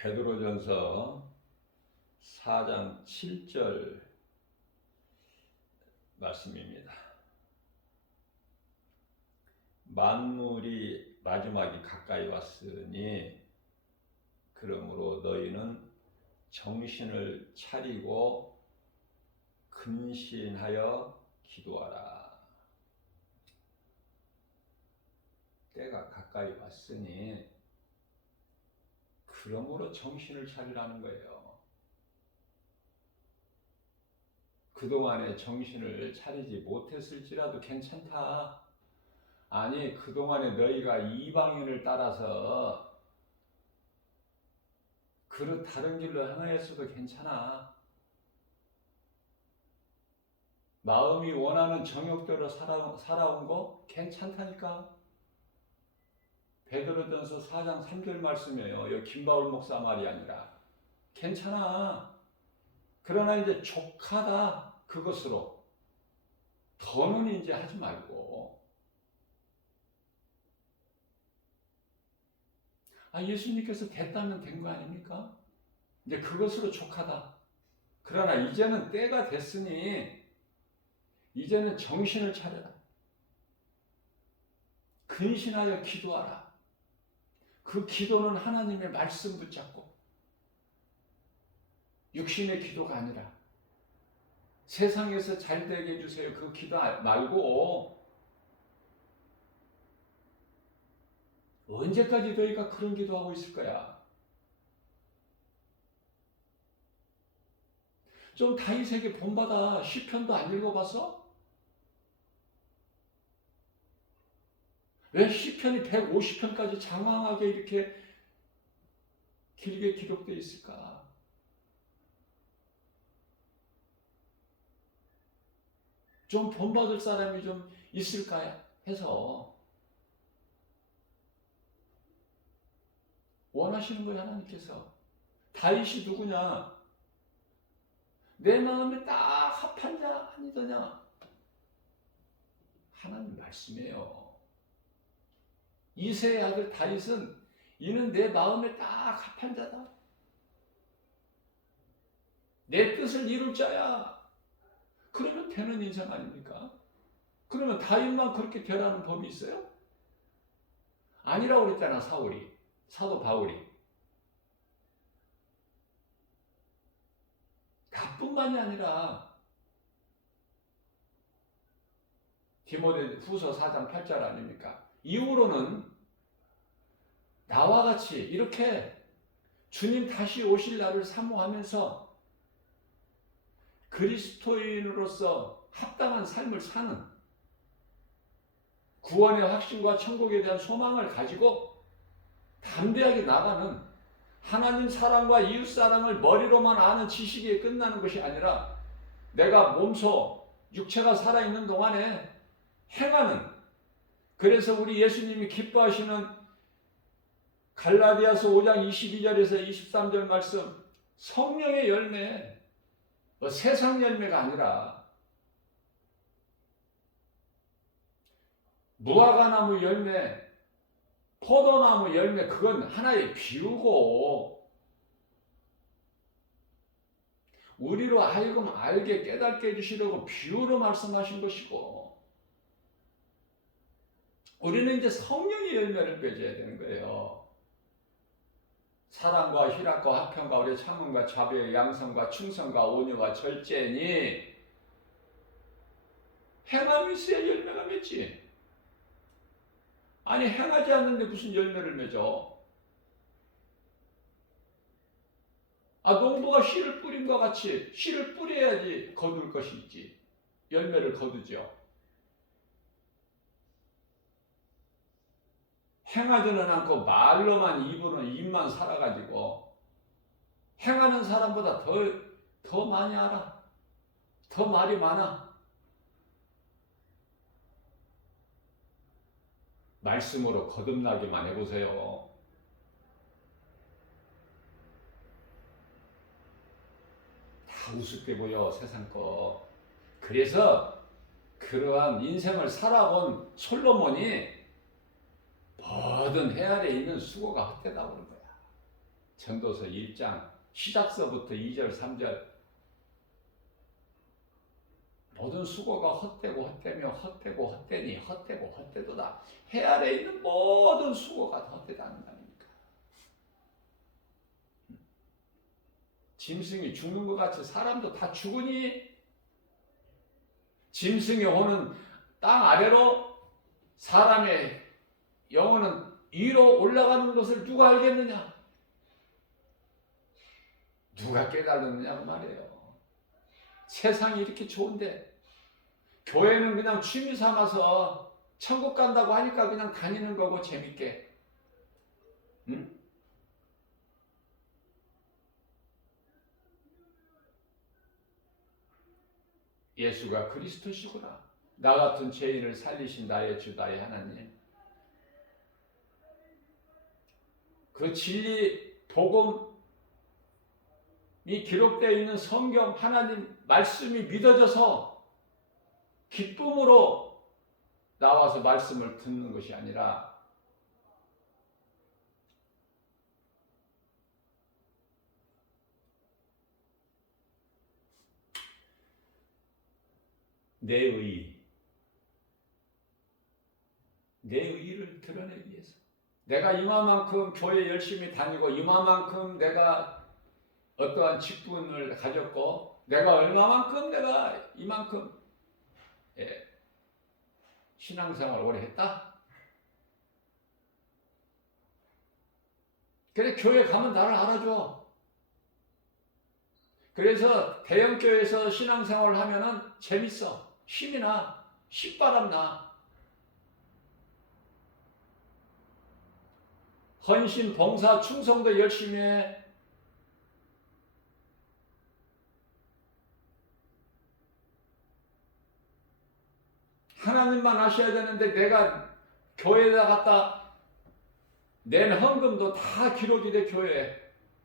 베드로전서 4장 7절 말씀입니다. 만물이 마지막이 가까이 왔으니 그러므로 너희는 정신을 차리고 근신하여 기도하라. 때가 가까이 왔으니 그러므로 정신을 차리라는 거예요. 그동안에 정신을 차리지 못했을지라도 괜찮다. 아니, 그동안에 너희가 이방인을 따라서 다른 길로 향하였어도 괜찮아. 마음이 원하는 정욕대로 살아온 거 괜찮다니까. 베드로전서 4장 3절 말씀이에요. 여기 김바울 목사 말이 아니라. 괜찮아. 그러나 이제 족하다. 그것으로. 더는 이제 하지 말고. 예수님께서 됐다면 된 거 아닙니까? 이제 그것으로 족하다. 그러나 이제는 때가 됐으니 이제는 정신을 차려라. 근신하여 기도하라. 그 기도는 하나님의 말씀 붙잡고 육신의 기도가 아니라 세상에서 잘 되게 해주세요. 그 기도 말고 언제까지 너희가 그런 기도하고 있을 거야? 좀 다윗에게 본받아. 시편도 안 읽어봤어? 왜 시편이 150편까지 장황하게 이렇게 길게 기록되어 있을까? 좀 본받을 사람이 좀 있을까 해서 원하시는 거예요, 하나님께서. 다윗이 누구냐? 내 마음에 딱 합한 자 아니더냐? 하나님 말씀이에요. 이새의 아들 다윗은 이는 내 마음에 딱 합한 자다. 내 뜻을 이룰 자야. 그러면 되는 인생 아닙니까? 그러면 다윗만 그렇게 되라는 법이 있어요? 아니라고 그랬잖아, 사도 바울이. 나뿐만이 아니라 디모데후서 4장 8절 아닙니까? 이후로는 나와 같이 이렇게 주님 다시 오실 날을 사모하면서 그리스도인으로서 합당한 삶을 사는 구원의 확신과 천국에 대한 소망을 가지고 담대하게 나가는 하나님 사랑과 이웃 사랑을 머리로만 아는 지식에 끝나는 것이 아니라 내가 몸소 육체가 살아있는 동안에 행하는, 그래서 우리 예수님이 기뻐하시는 갈라디아서 5장 22절에서 23절 말씀, 성령의 열매, 세상 열매가 아니라 무화과나무 열매, 포도나무 열매, 그건 하나의 비유고 우리로 하여금 알게 깨닫게 해주시려고 비유로 말씀하신 것이고, 우리는 이제 성령의 열매를 맺어야 되는 거예요. 사랑과 희락과 화평과 우리 참음과 자비와 양성과 충성과 온유와 절제니 행함이 있어야 열매가 맺지. 아니, 행하지 않는데 무슨 열매를 맺어? 농부가 씨를 뿌림과 같이 씨를 뿌려야지 거둘 것이 있지. 열매를 거두죠. 행하지는 않고 말로만 입만 살아가지고 행하는 사람보다 더 많이 알아. 더 말이 많아. 말씀으로 거듭나기만 해보세요. 다 우습게 보여, 세상 거. 그래서 그러한 인생을 살아본 솔로몬이 모든 해 아래 있는 수고가 헛되다고 그런 거야. 전도서 1장 시작서부터 2절 3절 모든 수고가 헛되고 헛되며 헛되고 헛되니 헛되고 헛되도다. 해 아래 있는 모든 수고가 다 헛되다는 말입니까? 짐승이 죽는 것 같이 사람도 다 죽으니 짐승이 오는 땅 아래로 사람의 영혼은 위로 올라가는 것을 누가 알겠느냐? 누가 깨달았느냐고 말이에요. 세상이 이렇게 좋은데 교회는 그냥 취미 삼아서 천국 간다고 하니까 그냥 다니는 거고 재밌게. 응? 예수가 그리스도시구나. 나 같은 죄인을 살리신 나의 주 나의 하나님. 그 진리 복음이 기록되어 있는 성경 하나님 말씀이 믿어져서 기쁨으로 나와서 말씀을 듣는 것이 아니라 내 의를 드러내기 위해서 내가 이만큼 교회 열심히 다니고 이만큼 내가 어떠한 직분을 가졌고 내가 얼마만큼 내가 이만큼 신앙생활을 오래 했다. 그래 교회 가면 나를 알아줘. 그래서 대형교회에서 신앙생활을 하면은 재밌어. 힘이 나. 신바람 나. 헌신, 봉사, 충성도 열심히 해. 하나님만 하셔야 되는데 내가 교회에다 갖다 낸 헌금도 다 기록이 돼 교회에.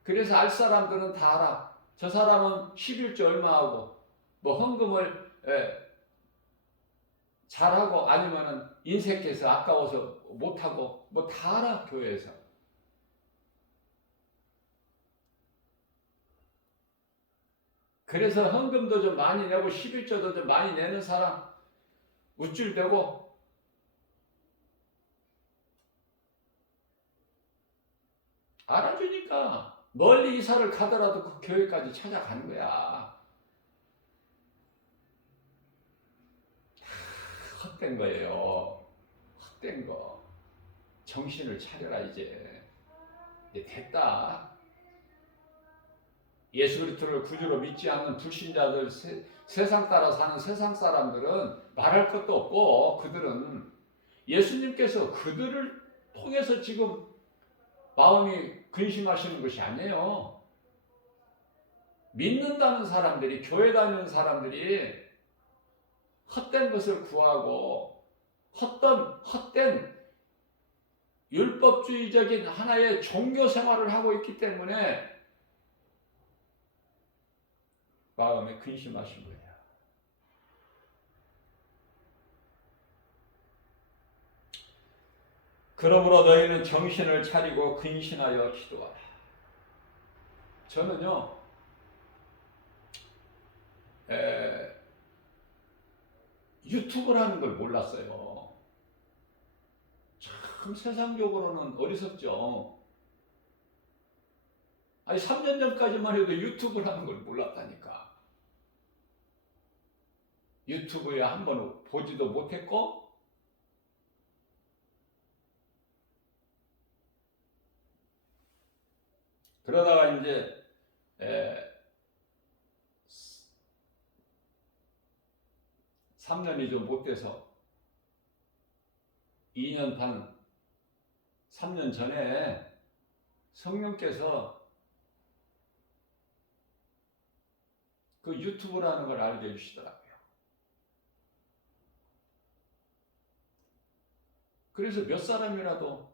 그래서 알 사람들은 다 알아. 저 사람은 11조 얼마하고 뭐 헌금을 잘하고 아니면은 인색해서 아까워서 못하고 뭐 다 알아 교회에서. 그래서 헌금도 좀 많이 내고 11조도 좀 많이 내는 사람 우쭐대고 알아주니까 멀리 이사를 가더라도 그 교회까지 찾아가는 거야. 헛된 거예요. 헛된 거. 정신을 차려라 이제 됐다. 예수 그리스도를 구주로 믿지 않는 불신자들, 세상 따라 사는 세상 사람들은 말할 것도 없고 그들은 예수님께서 그들을 통해서 지금 마음이 근심하시는 것이 아니에요. 믿는다는 사람들이, 교회 다니는 사람들이 헛된 것을 구하고 헛된 율법주의적인 하나의 종교 생활을 하고 있기 때문에 마음에 근심하신 거예요. 그러므로 너희는 정신을 차리고 근신하여 기도하라. 저는요, 유튜브라는 걸 몰랐어요. 참 세상적으로는 어리석죠. 아니 3년 전까지만 해도 유튜브라는 걸 몰랐다니까. 유튜브에 한번 보지도 못했고 그러다가 이제 3년이 좀 못 돼서 2년 반 3년 전에 성령께서 그 유튜브라는 걸 알게 해주시더라고요. 그래서 몇 사람이라도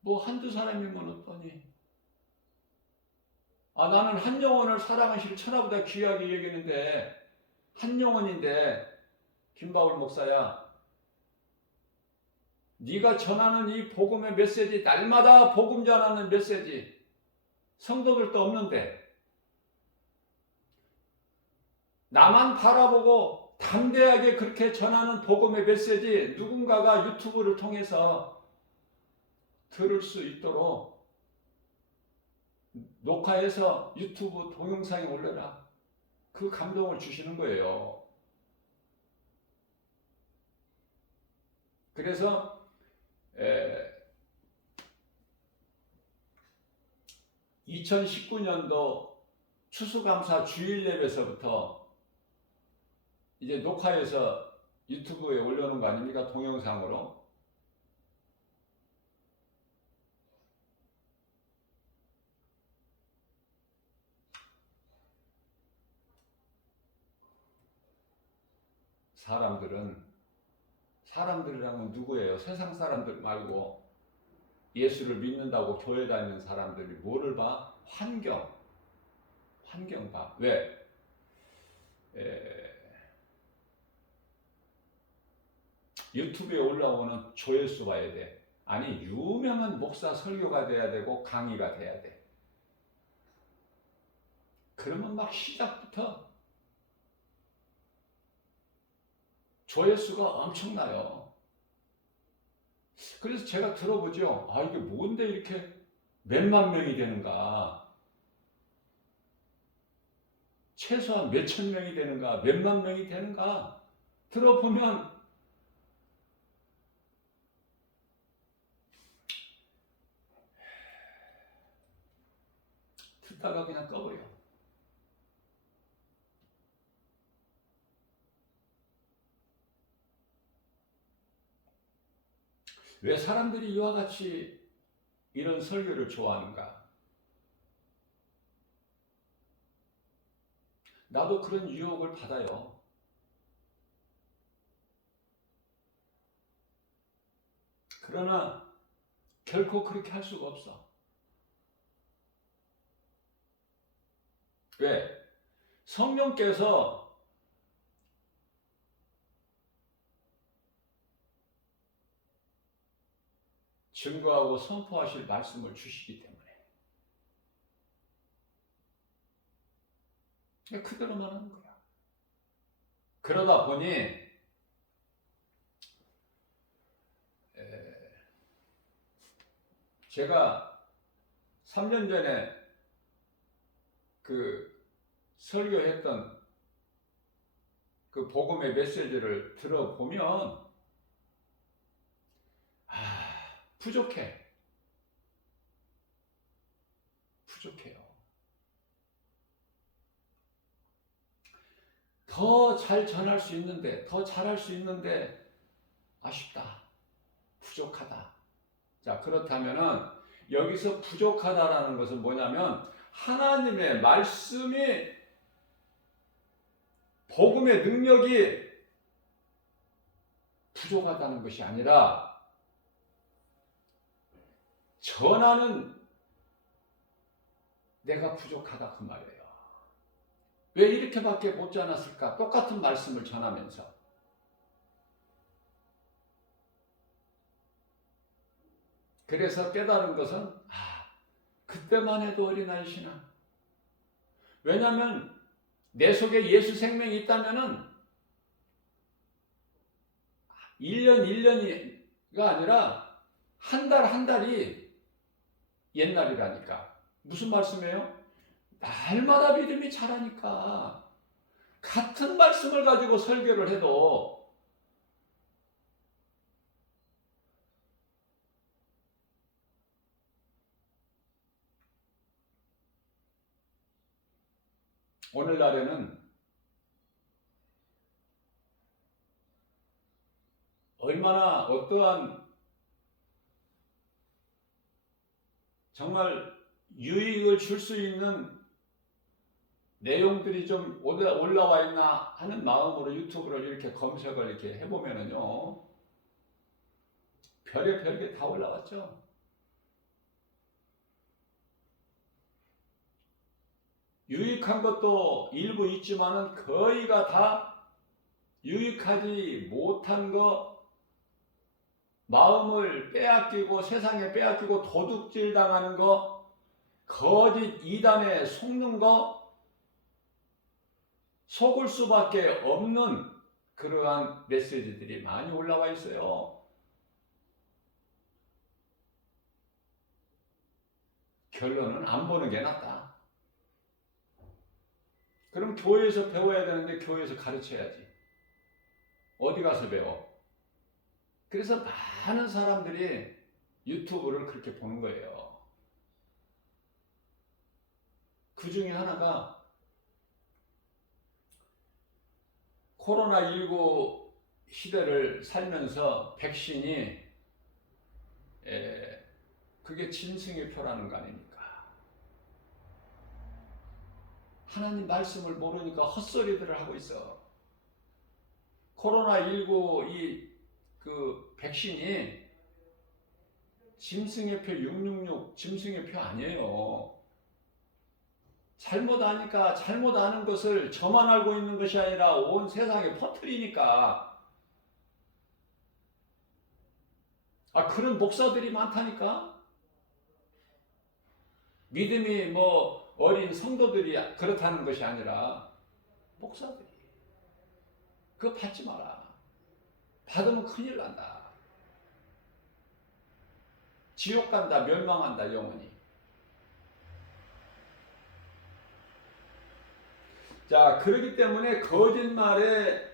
뭐 한두 사람이면 어떠니? 나는 한 영혼을 사랑하실 천하보다 귀하게 여기는데 한 영혼인데 김바울 목사야 네가 전하는 이 복음의 메시지, 날마다 복음 전하는 메시지, 성도들도 없는데 나만 바라보고 담대하게 그렇게 전하는 복음의 메시지 누군가가 유튜브를 통해서 들을 수 있도록 녹화해서 유튜브 동영상에 올려라. 그 감동을 주시는 거예요. 그래서 2019년도 추수감사 주일 예배서부터 이제 녹화해서 유튜브에 올려놓은 거 아닙니까? 동영상으로. 사람들이랑은 누구예요? 세상 사람들 말고 예수를 믿는다고 교회 다니는 사람들이 뭐를 봐? 환경 봐. 왜? 유튜브에 올라오는 조회수 봐야 돼. 아니, 유명한 목사 설교가 돼야 되고 강의가 돼야 돼. 그러면 막 시작부터 조회수가 엄청나요. 그래서 제가 들어보죠. 아, 이게 뭔데 이렇게 몇만 명이 되는가? 최소한 몇천 명이 되는가? 몇만 명이 되는가? 들어보면 듣다가 그냥 꺼버려. 왜 사람들이 이와 같이 이런 설교를 좋아하는가? 나도 그런 유혹을 받아요. 그러나 결코 그렇게 할 수가 없어. 왜? 성령께서 증거하고 선포하실 말씀을 주시기 때문에 그대로만 하는 거야. 그러다 보니 제가 3년 전에 그 설교했던 그 복음의 메시지를 들어보면 부족해요. 더 잘 전할 수 있는데, 더 잘할 수 있는데 아쉽다. 부족하다. 자, 그렇다면은 여기서 부족하다라는 것은 뭐냐면 하나님의 말씀이 복음의 능력이 부족하다는 것이 아니라 전하는 내가 부족하다 그 말이에요. 왜 이렇게밖에 못 전했을까? 똑같은 말씀을 전하면서. 그래서 깨달은 것은 그때만 해도 어린아이시나. 왜냐하면 내 속에 예수 생명이 있다면은 1년 1년이가 아니라 한 달 한 달이 옛날이라니까. 무슨 말씀이에요? 날마다 믿음이 자라니까. 같은 말씀을 가지고 설교를 해도 오늘날에는 얼마나 어떠한 정말 유익을 줄 수 있는 내용들이 좀 올라와 있나 하는 마음으로 유튜브를 이렇게 검색을 이렇게 해보면은요, 별의 게 다 올라왔죠. 유익한 것도 일부 있지만은 거의가 다 유익하지 못한 거, 마음을 빼앗기고 세상에 빼앗기고 도둑질 당하는 거, 거짓 이단에 속는 거, 속을 수밖에 없는 그러한 메시지들이 많이 올라와 있어요. 결론은 안 보는 게 낫다. 그럼 교회에서 배워야 되는데 교회에서 가르쳐야지. 어디 가서 배워? 그래서 많은 사람들이 유튜브를 그렇게 보는 거예요. 그 중에 하나가 코로나19 시대를 살면서 백신이 그게 짐승의 표라는 거 아닙니까? 하나님 말씀을 모르니까 헛소리들을 하고 있어. 코로나19 그 백신이 짐승의 표 666 짐승의 표 아니에요. 잘못 아니까 잘못 아는 것을 저만 알고 있는 것이 아니라 온 세상에 퍼뜨리니까. 그런 목사들이 많다니까. 믿음이 어린 성도들이 그렇다는 것이 아니라 목사들이. 그거 받지 마라. 받으면 큰일 난다. 지옥 간다. 멸망한다. 영원히. 자, 그렇기 때문에 거짓말에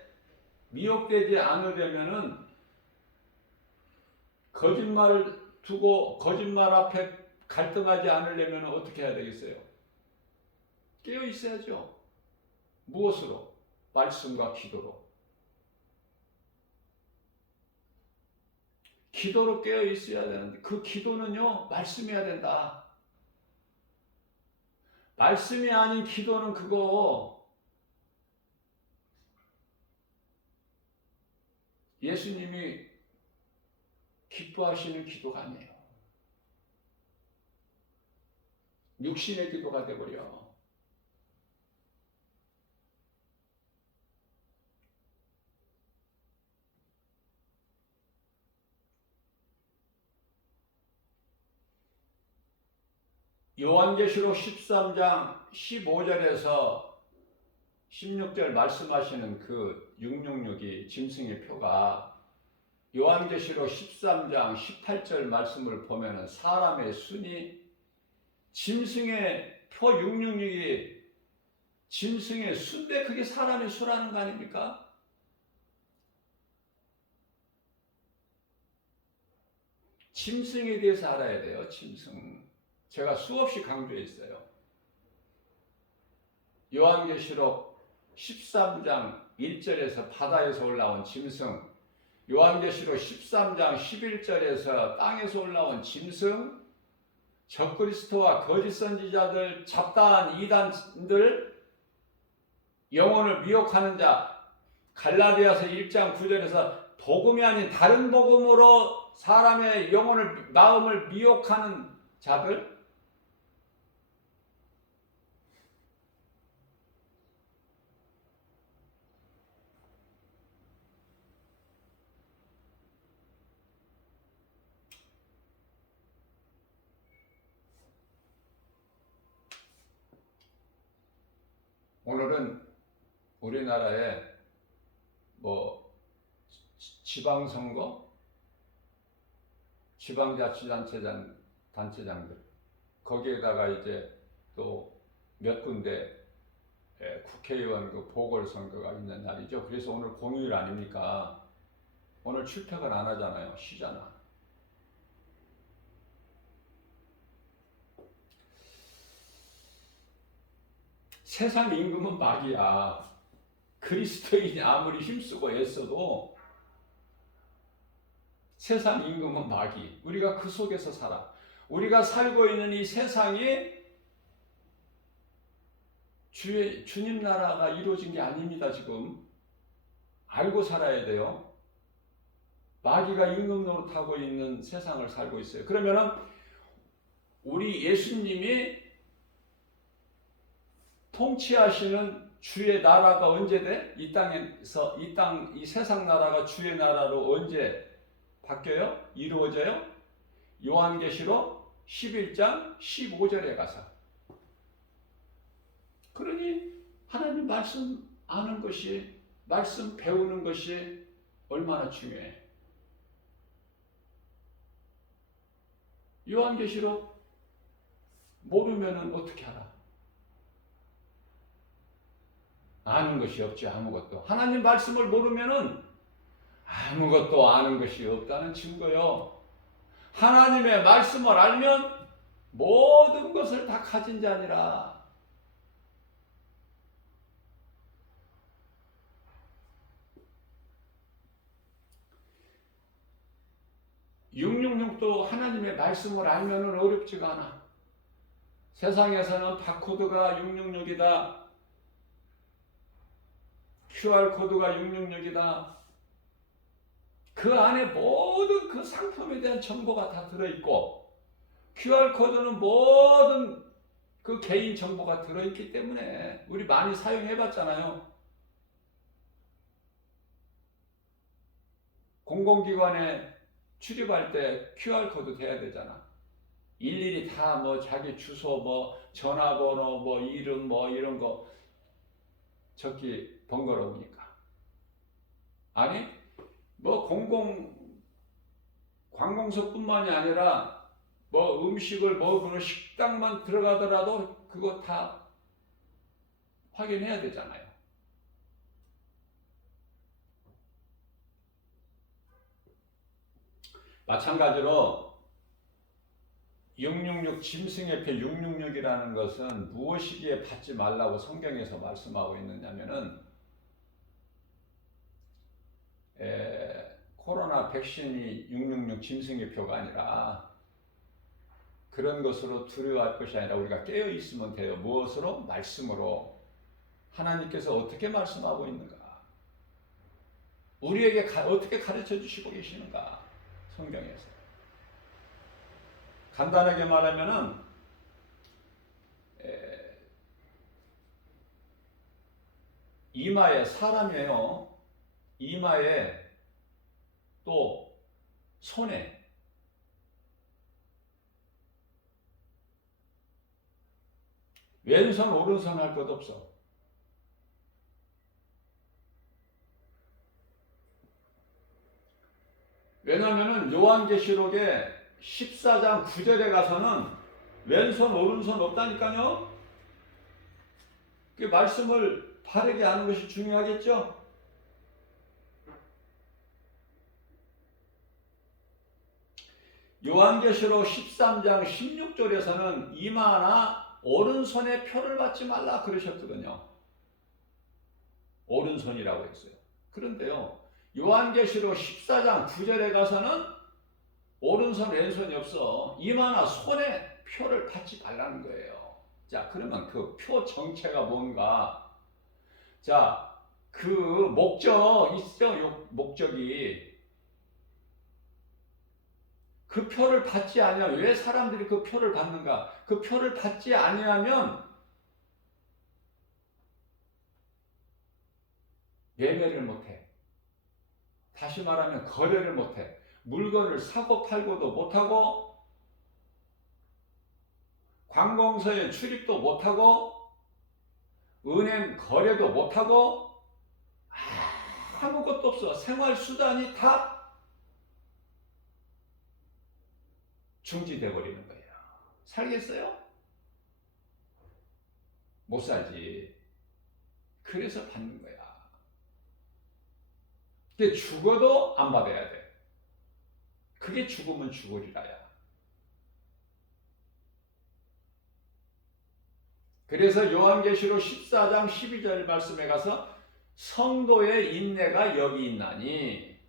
미혹되지 않으려면은 거짓말을 두고 거짓말 앞에 갈등하지 않으려면 어떻게 해야 되겠어요? 깨어 있어야죠. 무엇으로? 말씀과 기도로. 기도로 깨어 있어야 되는데 그 기도는요, 말씀해야 된다. 말씀이 아닌 기도는 그거 예수님이 기뻐하시는 기도가 아니에요. 육신의 기도가 되버려. 요한계시록 13장 15절에서 16절 말씀하시는 그 666이 짐승의 표가 요한계시록 13장 18절 말씀을 보면 사람의 순이 짐승의 표 666이 짐승의 순데 그게 사람의 수라는 거 아닙니까? 짐승에 대해서 알아야 돼요. 짐승. 제가 수없이 강조했어요. 요한계시록 13장 1절에서 바다에서 올라온 짐승, 요한계시록 13장 11절에서 땅에서 올라온 짐승, 적그리스도와 거짓 선지자들, 잡다한 이단들, 영혼을 미혹하는 자, 갈라디아서 1장 9절에서 복음이 아닌 다른 복음으로 사람의 영혼을, 마음을 미혹하는 자들, 오늘은 우리나라에 지방선거, 지방자치단체장들 거기에다가 이제 또 몇 군데 국회의원 그 보궐선거가 있는 날이죠. 그래서 오늘 공휴일 아닙니까? 오늘 출퇴근 안 하잖아요. 쉬잖아. 세상 임금은 마귀야. 그리스도인이 아무리 힘쓰고 애써도 세상 임금은 마귀. 우리가 그 속에서 살아. 우리가 살고 있는 이 세상이 주님 나라가 이루어진 게 아닙니다. 지금 알고 살아야 돼요. 마귀가 임금 노릇하고 있는 세상을 살고 있어요. 그러면은 우리 예수님이 통치하시는 주의 나라가 언제 돼? 이 땅에서 이 세상 나라가 주의 나라로 언제 바뀌어요? 이루어져요? 요한계시록 11장 15절에 가서. 그러니 하나님 말씀 아는 것이, 말씀 배우는 것이 얼마나 중요해. 요한계시록 모르면은 어떻게 알아? 아는 것이 없지, 아무것도. 하나님 말씀을 모르면은 아무것도 아는 것이 없다는 증거요. 하나님의 말씀을 알면 모든 것을 다 가진 자니라. 666도 하나님의 말씀을 알면 어렵지가 않아. 세상에서는 바코드가 666이다. QR코드가 666이다. 그 안에 모든 그 상품에 대한 정보가 다 들어있고, QR코드는 모든 그 개인 정보가 들어있기 때문에 우리 많이 사용해봤잖아요. 공공기관에 출입할 때 QR코드 돼야 되잖아. 일일이 다 뭐 자기 주소, 뭐 전화번호, 뭐 이름, 뭐 이런 거 적기 번거로우니까. 아니, 뭐 관공서뿐만이 아니라 뭐 음식을 먹으러 식당만 들어가더라도 그거 다 확인해야 되잖아요. 마찬가지로 666 짐승의 표 666이라는 것은 무엇이기에 받지 말라고 성경에서 말씀하고 있느냐면은 코로나 백신이 666 짐승의 표가 아니라 그런 것으로 두려워할 것이 아니라 우리가 깨어 있으면 돼요. 무엇으로? 말씀으로. 하나님께서 어떻게 말씀하고 있는가? 우리에게 어떻게 가르쳐 주시고 계시는가? 성경에서. 간단하게 말하면은 이마에, 사람이에요. 이마에 또 손에 왼손 오른손 할 것 없어. 왜냐하면 요한계시록의 14장 9절에 가서는 왼손 오른손 없다니까요. 그 말씀을 바르게 아는 것이 중요하겠죠. 요한계시록 13장 16절에서는 이마나 오른손에 표를 받지 말라 그러셨거든요. 오른손이라고 했어요. 그런데요, 요한계시록 14장 9절에 가서는 오른손 왼손이 없어. 이마나 손에 표를 받지 말라는 거예요. 자, 그러면 그 표 정체가 뭔가? 자, 그 목적 있죠? 요 목적이. 그 표를 받지 아니하면 왜 사람들이 그 표를 받는가? 그 표를 받지 아니하면 매매를 못해. 다시 말하면 거래를 못해. 물건을 사고 팔고도 못하고, 관공서에 출입도 못하고, 은행 거래도 못하고, 아무것도 없어. 생활수단이 다 중지돼 버리는 거예요. 살겠어요? 못 살지. 그래서 받는 거야. 근데 죽어도 안 받아야 돼. 그게 죽으면 죽으리라야. 그래서 요한계시록 14장 12절 말씀에 가서 성도의 인내가 여기 있나니,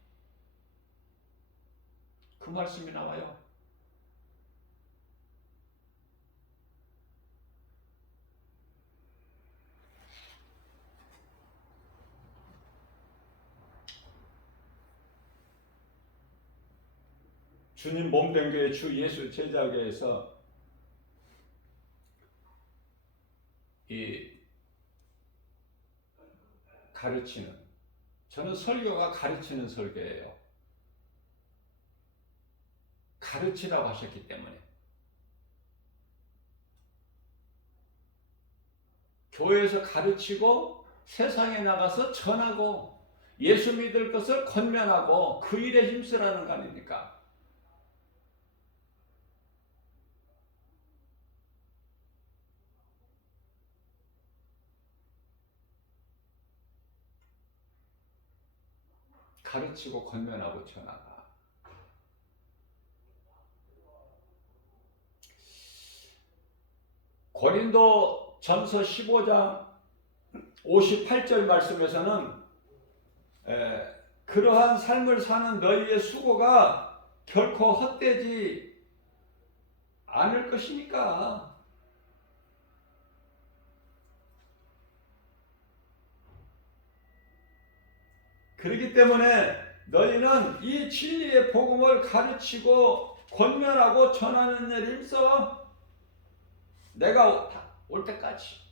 그 말씀이 나와요. 주님 몸된 교회 주 예수 제자교회에서 이 가르치는, 저는 설교가 가르치는 설교예요. 가르치라고 하셨기 때문에 교회에서 가르치고 세상에 나가서 전하고 예수 믿을 것을 권면하고 그 일에 힘쓰라는 거 아닙니까? 가르치고 권면하고 전하라. 고린도 전서 15장 58절 말씀에서는 그러한 삶을 사는 너희의 수고가 결코 헛되지 않을 것이니까. 그렇기 때문에 너희는 이 진리의 복음을 가르치고 권면하고 전하는 일에 힘써. 내가 올 때까지.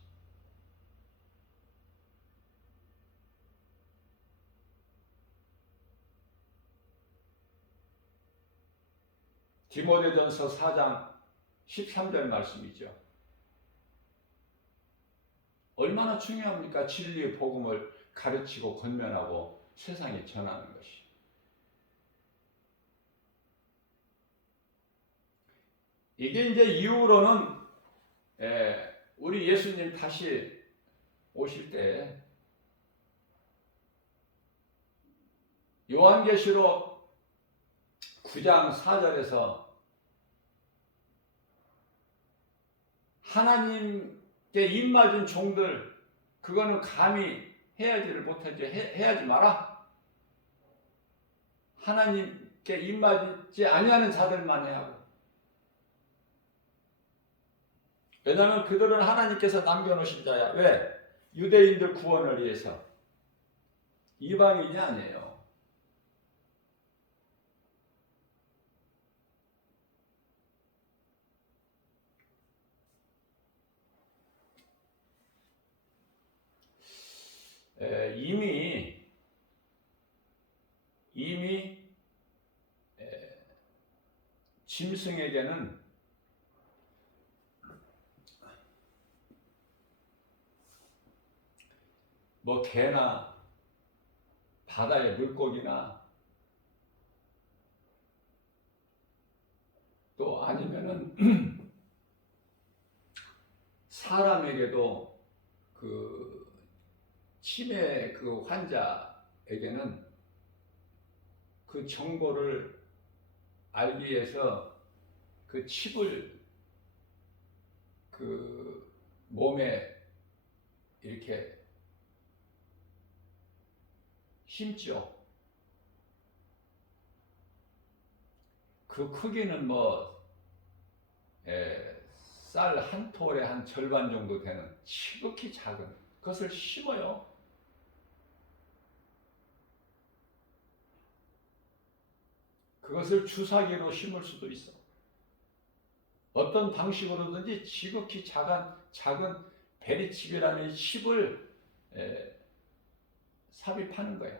디모데전서 4장 13절 말씀이죠. 얼마나 중요합니까? 진리의 복음을 가르치고 권면하고 세상에 전하는 것이. 이게 이제 이후로는 우리 예수님 다시 오실 때 요한계시록 9장 4절에서 하나님께 입맞은 종들, 그거는 감히 해야지를 못하지, 해야지 마라. 하나님께 입맞지 아니하는 자들만 해야 하고. 왜냐하면 그들은 하나님께서 남겨놓으신 자야. 왜? 유대인들 구원을 위해서. 이방인이 아니에요. 이미 짐승에게는 뭐 개나 바다의 물고기나 또 아니면은 사람에게도 그 치매 그 환자에게는 그 정보를 알기 위해서 그 칩을 그 몸에 이렇게 심죠. 그 크기는 뭐 쌀 한 톨의 한 절반 정도 되는 지극히 작은 그것을 심어요. 그것을 주사기로 심을 수도 있어. 어떤 방식으로든지 지극히 작은 베리칩이라는 칩을 삽입하는 거야.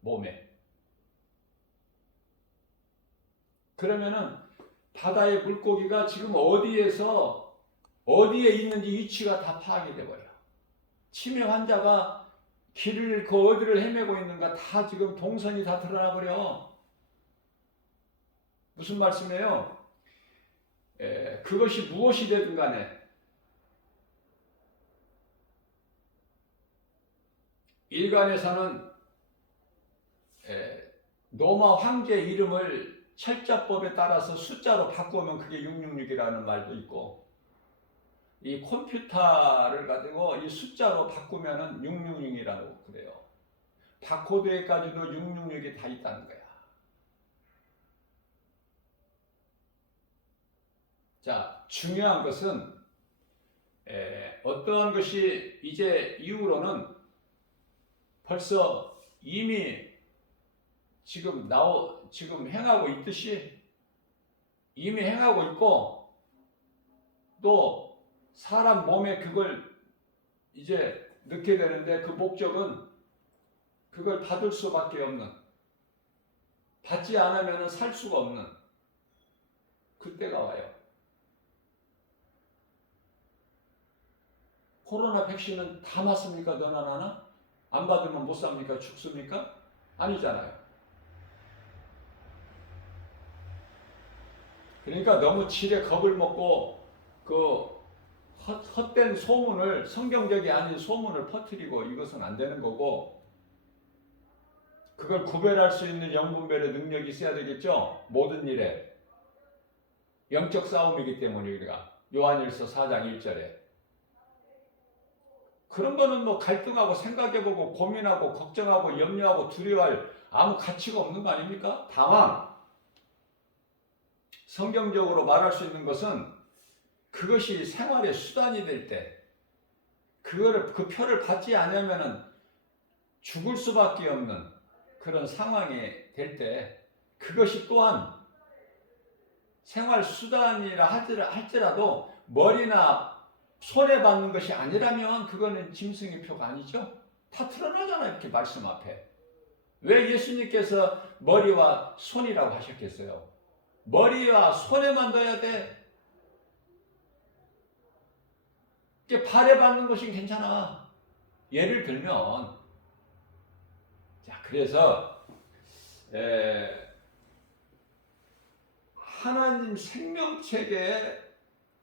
몸에. 그러면은 바다의 물고기가 지금 어디에 있는지 위치가 다 파악이 돼버려. 치매 환자가 길을 그 어디를 헤매고 있는가 다 지금 동선이 다 드러나 버려. 무슨 말씀이에요? 그것이 무엇이 되든 간에 일간에서는 로마 황제 이름을 철자법에 따라서 숫자로 바꾸면 그게 666이라는 말도 있고, 이 컴퓨터를 가지고 이 숫자로 바꾸면은 666이라고 그래요. 바코드에까지도 666이 다 있다는 거야. 자, 중요한 것은 어떠한 것이 이제 이후로는 벌써 이미 지금 행하고 있듯이 이미 행하고 있고, 또 사람 몸에 그걸 이제 넣게 되는데 그 목적은 그걸 받을 수밖에 없는, 받지 않으면 살 수가 없는, 그때가 와요. 코로나 백신은 다 맞습니까? 너나 나나? 안 받으면 못 삽니까? 죽습니까? 아니잖아요. 그러니까 너무 질에 겁을 먹고 그 헛된 소문을, 성경적이 아닌 소문을 퍼뜨리고 이것은 안 되는 거고, 그걸 구별할 수 있는 영분별의 능력이 있어야 되겠죠. 모든 일에 영적 싸움이기 때문에 우리가 요한일서 4장 1절에 그런 거는 뭐 갈등하고 생각해보고 고민하고 걱정하고 염려하고 두려워할 아무 가치가 없는 거 아닙니까? 다만 성경적으로 말할 수 있는 것은 그것이 생활의 수단이 될 때, 그 표를 받지 않으면은 죽을 수밖에 없는 그런 상황이 될 때, 그것이 또한 생활 수단이라 할지라도 머리나 손해 받는 것이 아니라면 그거는 짐승의 표가 아니죠. 다 드러나잖아요. 이렇게 말씀 앞에. 왜 예수님께서 머리와 손이라고 하셨겠어요? 머리와 손에만 둬야 돼. 이게 발에 받는 것이 괜찮아. 예를 들면, 자, 그래서 하나님 생명책에,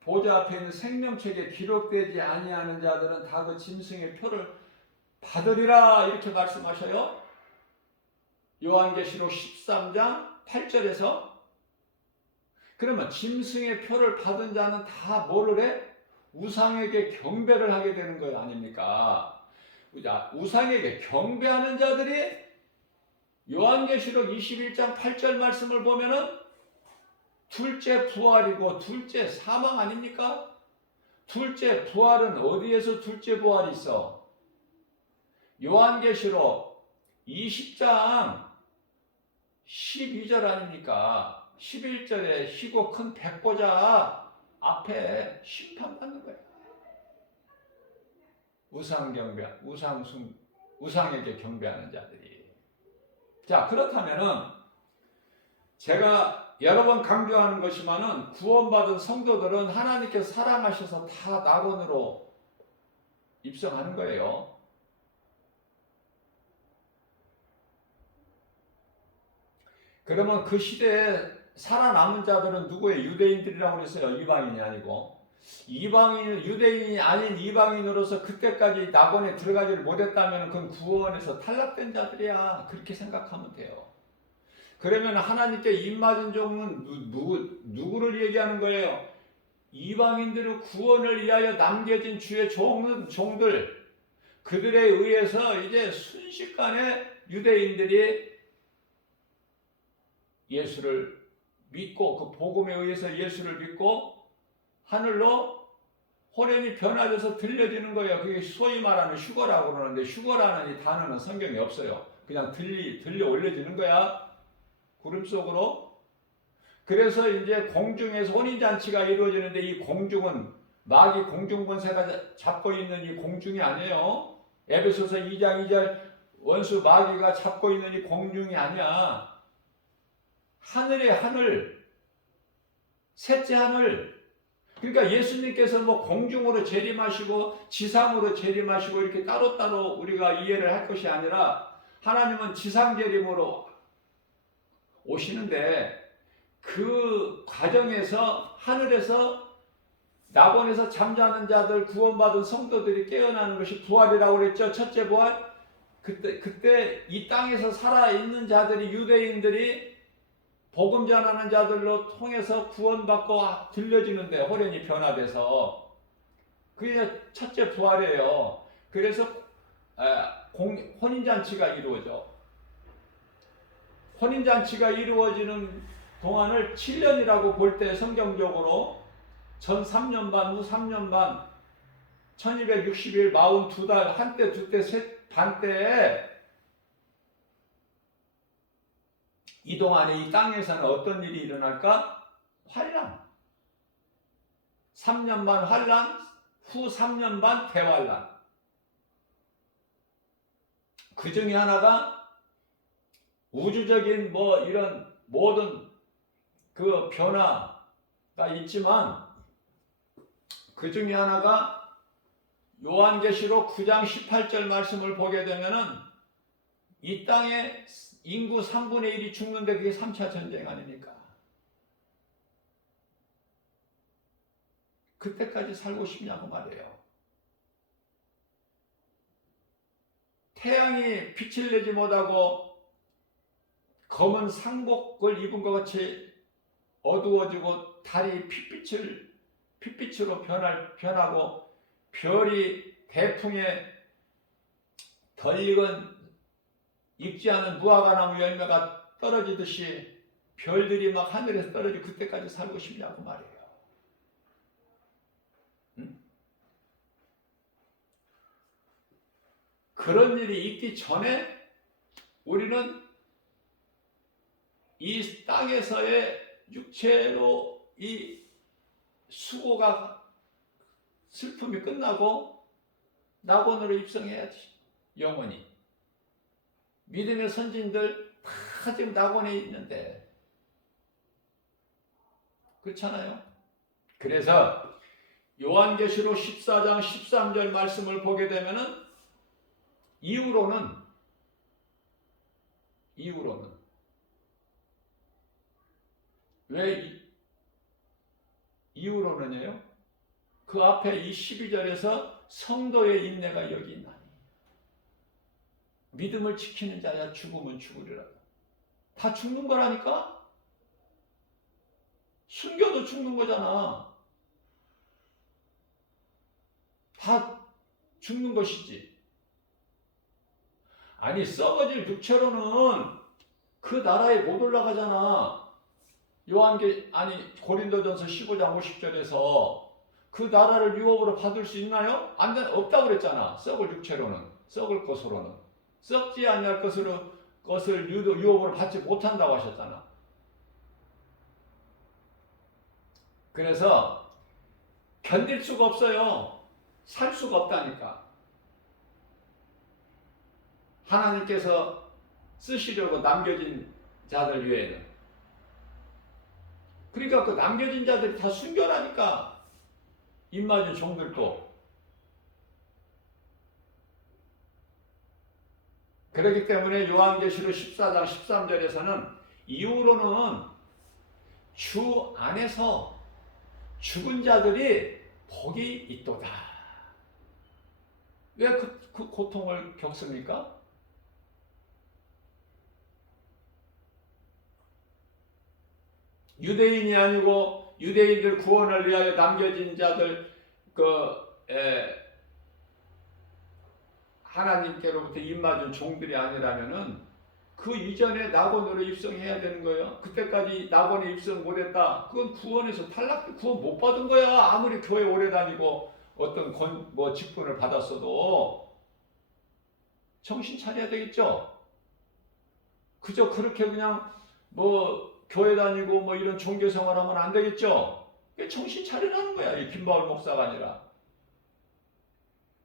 보좌 앞에 있는 생명책에 기록되지 아니하는 자들은 다 그 짐승의 표를 받으리라, 이렇게 말씀하셔요. 요한계시록 13장 8절에서. 그러면 짐승의 표를 받은 자는 다 뭐를 해? 우상에게 경배를 하게 되는 거 아닙니까? 우상에게 경배하는 자들이 요한계시록 21장 8절 말씀을 보면은 둘째 부활이고 둘째 사망 아닙니까? 둘째 부활은 어디에서 둘째 부활이 있어? 요한계시록 20장 12절 아닙니까? 11절에 희고 큰 백보자 앞에 심판받는 거예요. 우상에게 경배하는 자들이. 자, 그렇다면은 제가 여러 번 강조하는 것이면은 구원받은 성도들은 하나님께서 사랑하셔서 다 낙원으로 입성하는 거예요. 그러면 그 시대에 살아남은 자들은 누구예요? 유대인들이라고 그랬어요. 이방인이 아니고. 유대인이 아닌 이방인으로서 그때까지 낙원에 들어가지를 못했다면 그건 구원에서 탈락된 자들이야. 그렇게 생각하면 돼요. 그러면 하나님께 입맞은 종은 누구를 얘기하는 거예요? 이방인들의 구원을 위하여 남겨진 주의 종들, 그들에 의해서 이제 순식간에 유대인들이 예수를 믿고, 그 복음에 의해서 예수를 믿고 하늘로 호련히 변화돼서 들려지는 거예요. 그게 소위 말하는 휴거라고 그러는데, 휴거라는 이 단어는 성경에 없어요. 그냥 들려 올려지는 거야. 구름 속으로. 그래서 이제 공중에서 혼인잔치가 이루어지는데, 이 공중은 마귀 공중권세가 잡고 있는 이 공중이 아니에요. 에베소서 2장 2절 원수 마귀가 잡고 있는 이 공중이 아니야. 하늘의 하늘, 셋째 하늘. 그러니까 예수님께서 뭐 공중으로 재림하시고 지상으로 재림하시고 이렇게 따로따로 우리가 이해를 할 것이 아니라, 하나님은 지상 재림으로 오시는데, 그 과정에서 하늘에서 낙원에서 잠자는 자들, 구원받은 성도들이 깨어나는 것이 부활이라고 그랬죠. 첫째 부활. 그때 이 땅에서 살아있는 자들이, 유대인들이 복음 전하는 자들로 통해서 구원받고 들려지는데, 호련히 변화돼서. 그게 첫째 부활이에요. 그래서 혼인잔치가 이루어져. 혼인잔치가 이루어지는 동안을 7년이라고 볼 때, 성경적으로 전 3년 반, 후 3년 반, 1260일, 42달, 한때, 두때, 셋 반 때에, 이 동안에 이 땅에서는 어떤 일이 일어날까? 환란. 3년 반 환란, 후 3년 반 대환란. 그 중에 하나가 우주적인 뭐 이런 모든 그 변화, 있지만 그 중에 하나가 요한계시록 9장 18절 말씀을 보게 되면은 이 땅에 인구 3분의 1이 죽는데 그게 3차 전쟁 아닙니까? 그때까지 살고 싶냐고 말이에요. 태양이 빛을 내지 못하고 검은 상복을 입은 것 같이 어두워지고 달이 핏빛으로 변하고 별이 대풍에 덜 익지 않은 무화과나무 열매가 떨어지듯이 별들이 막 하늘에서 떨어지고 그때까지 살고 싶냐고 말이에요. 그런 일이 있기 전에 우리는 이 땅에서의 육체로 이 수고가 슬픔이 끝나고 낙원으로 입성해야지. 영원히. 믿음의 선진들 다 지금 낙원에 있는데 그렇잖아요. 그래서 요한계시록 14장 13절 말씀을 보게 되면은 이후로는 왜 이후로는요? 그 앞에 이 12절에서 성도의 인내가 여기 있나니 믿음을 지키는 자야 죽으면 죽으리라. 다 죽는 거라니까? 숨겨도 죽는 거잖아. 다 죽는 것이지. 아니 썩어질 육체로는 그 나라에 못 올라가잖아. 고린도전서 15장 50절에서 그 나라를 유업으로 받을 수 있나요? 없다고 그랬잖아. 썩을 육체로는, 썩을 것으로는, 썩지 아니할 것을 유업으로 받지 못한다고 하셨잖아. 그래서 견딜 수가 없어요. 살 수가 없다니까. 하나님께서 쓰시려고 남겨진 자들 외에는. 그러니까 그 남겨진 자들이 다 순결하니까. 입 맞은 종들도. 그렇기 때문에 요한계시록 14장 13절에서는 이후로는 주 안에서 죽은 자들이 복이 있도다. 왜 그 고통을 겪습니까? 유대인이 아니고 유대인들 구원을 위하여 남겨진 자들 하나님께로부터 입맞은 종들이 아니라면은 그 이전에 낙원으로 입성해야 되는 거예요. 그때까지 낙원에 입성 못했다. 그건 구원에서 구원 못 받은 거야. 아무리 교회 오래 다니고 어떤 직분을 받았어도 정신 차려야 되겠죠. 그저 그렇게 그냥 교회 다니고 이런 종교 생활하면 안 되겠죠. 정신 차리라는 거야. 이 김바울 목사가 아니라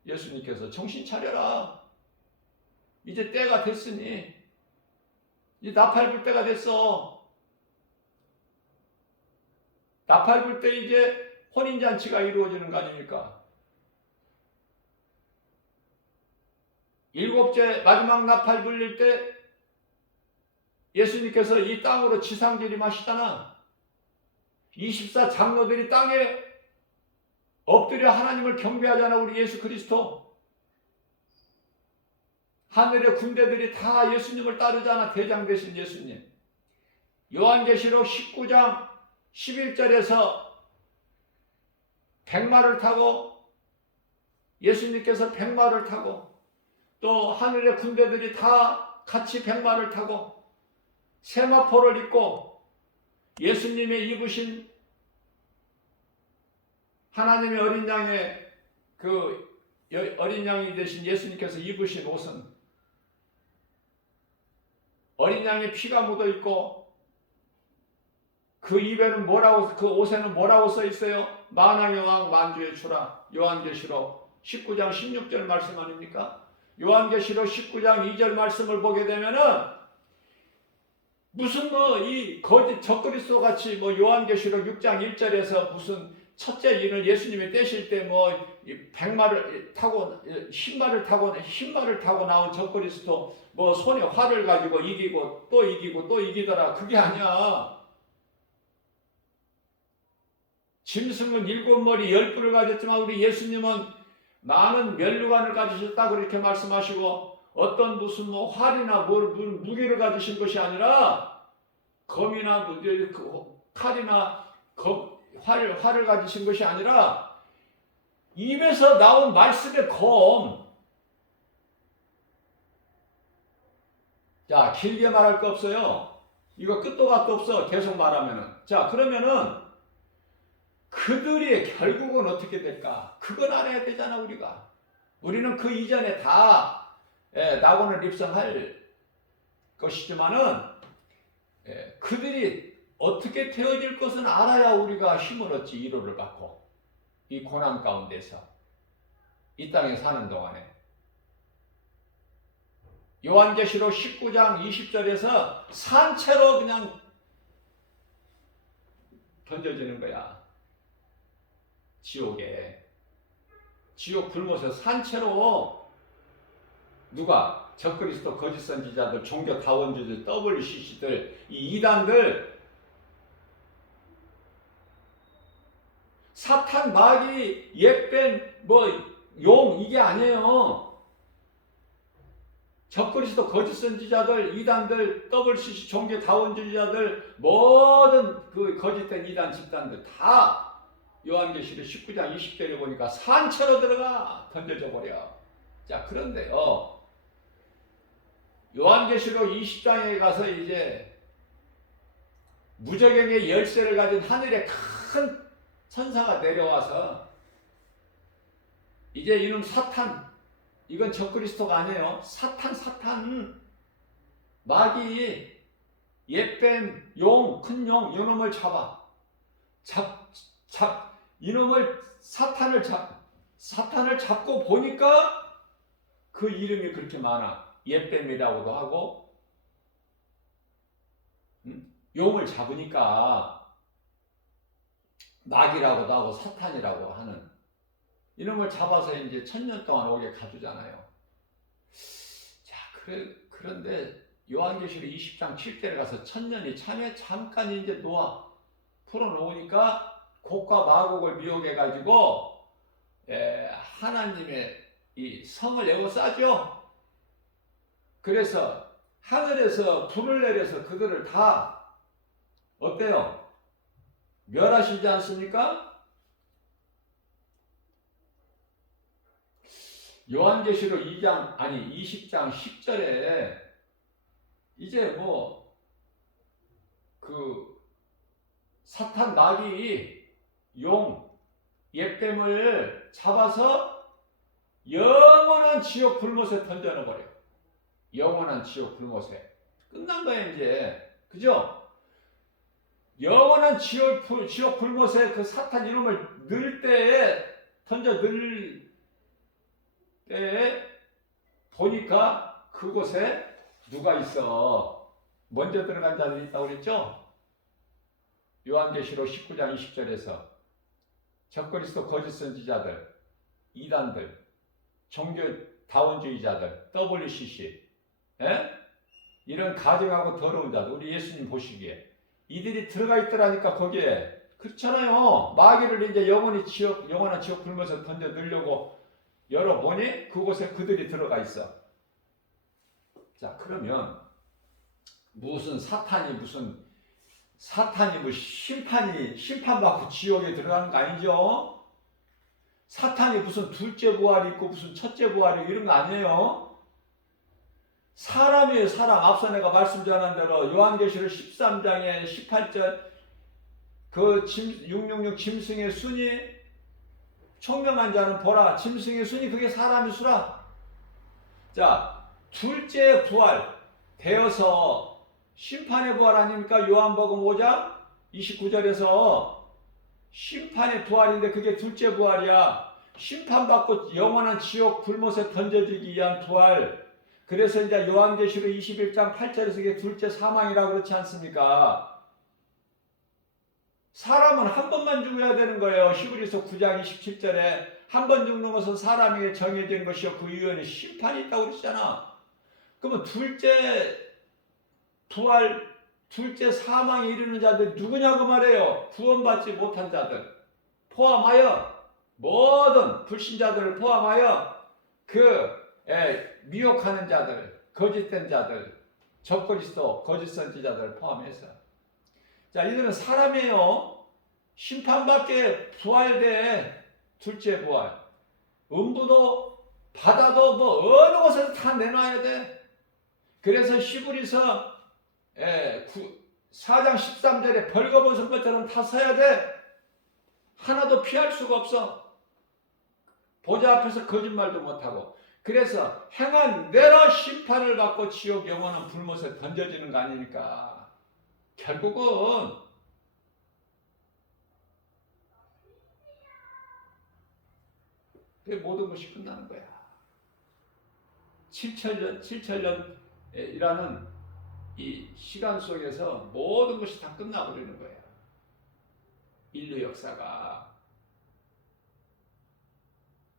예수님께서 정신 차려라. 이제 때가 됐으니 이제 나팔 불 때가 됐어. 나팔 불 때 이제 혼인잔치가 이루어지는 거 아닙니까? 7째 마지막 나팔 불릴 때 예수님께서 이 땅으로 지상재림하시잖아. 24 장로들이 땅에 엎드려 하나님을 경배하잖아. 우리 예수 그리스도. 하늘의 군대들이 다 예수님을 따르잖아. 대장 되신 예수님. 요한계시록 19장 11절에서 백마를 타고 예수님께서 백마를 타고 또 하늘의 군대들이 다 같이 백마를 타고 세마포를 입고 예수님의 입으신 하나님의 어린 양의 어린 양이 되신 예수님께서 입으신 옷은 어린 양의 피가 묻어 있고 그 입에는 그 옷에는 뭐라고 써 있어요? 만왕의 왕 만주의 주라. 요한계시록 19장 16절 말씀 아닙니까? 요한계시록 19장 2절 말씀을 보게 되면은 무슨 뭐 이 거짓 적그리스도 같이 뭐 요한계시록 6장 1절에서 무슨 첫째 인을 예수님이 떼실 때 뭐 백마를 타고 흰말을 타고 나온 적그리스도 뭐 손에 활을 가지고 이기고 또 이기고 또 이기더라. 그게 아니야. 짐승은 7머리 10뿔을 가졌지만 우리 예수님은 많은 면류관을 가지셨다 그렇게 말씀하시고 어떤 무슨 뭐 활이나 무기를 가지신 것이 아니라 검이나 칼이나 활을 가지신 것이 아니라 입에서 나온 말씀의 검. 자, 길게 말할 거 없어요. 이거 끝도 갓도 없어. 계속 말하면은. 자, 그러면은 그들이 결국은 어떻게 될까? 그건 알아야 되잖아, 우리가. 우리는 그 이전에 다 낙원을 입성할 것이지만은 그들이 어떻게 되어질 것은 알아야 우리가 힘을 얻지, 위로를 받고 이 고난 가운데서 이 땅에 사는 동안에. 요한계시록 19장 20절에서 산채로 그냥 던져지는 거야. 지옥에. 지옥 불못에 산채로 누가? 적그리스도 거짓 선지자들, 종교 다원주들, WCC들, 이 이단들, 사탄, 마귀, 옛뱀, 용, 이게 아니에요. 적그리스도 거짓 선지자들, 이단들, WCC 종교 다원주의자들, 모든 그 거짓된 이단 집단들 다 요한계시록 19장 20절에 보니까 산채로 들어가 던져져 버려. 자, 그런데요, 요한계시록 20장에 가서 이제 무저경의 열쇠를 가진 하늘의 큰 천사가 내려와서 이제 이놈 사탄, 이건 적그리스도가 아니에요. 사탄, 마귀, 옛뱀, 용, 큰 용, 이놈을 잡아. 이놈을 사탄을 잡고 보니까 그 이름이 그렇게 많아. 옛뱀이라고도 하고, 용을 잡으니까 마귀라고도 하고 사탄이라고 하는, 이놈을 잡아서 이제 1000년 동안 오게 가두잖아요. 자, 그런데 요한계시록 20장 7절에 가서 1000년이 참에 잠깐 이제 놓아 풀어놓으니까 곡과 마곡을 미혹해가지고 하나님의 이 성을 에워싸죠. 그래서 하늘에서 불을 내려서 그들을 다 어때요? 멸하시지 않습니까? 요한계시록 20장 10절에 이제 그 사탄, 마귀, 용, 옛뱀을 잡아서 영원한 지옥 불못에 던져넣어버려. 영원한 지옥 불못에. 끝난 거야 이제. 그죠? 영원한 지옥 불못에 그 사탄 이놈을 넣을 때에 넣을 때에 보니까 그곳에 누가 있어? 먼저 들어간 자들이 있다고 그랬죠? 요한계시록 19장 20절에서 적그리스도 거짓 선지자들, 이단들, 종교 다원주의자들, WCC, 이런 가증하고 더러운 자들, 우리 예수님 보시기에 이들이 들어가 있더라니까. 거기에. 그렇잖아요. 마귀를 이제 영원한 지옥 불면서 던져 넣으려고 열어보니 그곳에 그들이 들어가 있어. 자, 그러면 무슨 사탄이 뭐 심판받고 지옥에 들어가는 거 아니죠? 사탄이 무슨 둘째 부활이 있고 무슨 첫째 부활이 이런 거 아니에요? 사람이에요, 사람. 앞서 내가 말씀 전한 대로 요한계시록 13장에 18절 그 666 짐승의 순이 총명한 자는 보라. 짐승의 순이 그게 사람의 수라. 자, 둘째 부활 되어서 심판의 부활 아닙니까? 요한복음 5장 29절에서 심판의 부활인데 그게 둘째 부활이야. 심판받고 영원한 지옥 불못에 던져지기 위한 부활. 그래서 이제 요한계시록 21장 8절에서 이게 둘째 사망이라고 그렇지 않습니까? 사람은 한 번만 죽어야 되는 거예요. 히브리서 9장 27절에 한 번 죽는 것은 사람에게 정해진 것이요 그 이후에는 심판이 있다고 그러잖아. 그러면 둘째 부활, 둘째 사망에 이르는 자들이 누구냐고 말해요. 구원받지 못한 자들 포함하여 모든 불신자들을 포함하여 미혹하는 자들, 거짓된 자들, 적그리스도, 거짓 선지자들을 포함해서. 자, 이들은 사람이에요. 심판받게 부활돼. 둘째 부활. 음부도 바다도 뭐 어느 곳에서 다 내놔야 돼. 그래서 히브리서 4장 13절에 벌거벗은 것처럼 다 서야 돼. 하나도 피할 수가 없어. 보좌 앞에서 거짓말도 못하고. 그래서 행한 대로 심판을 받고 지옥 영원한 불못에 던져지는 거 아닙니까? 결국은 모든 것이 끝나는 거야. 7천년이라는 이 시간 속에서 모든 것이 다 끝나버리는 거예요. 인류 역사가.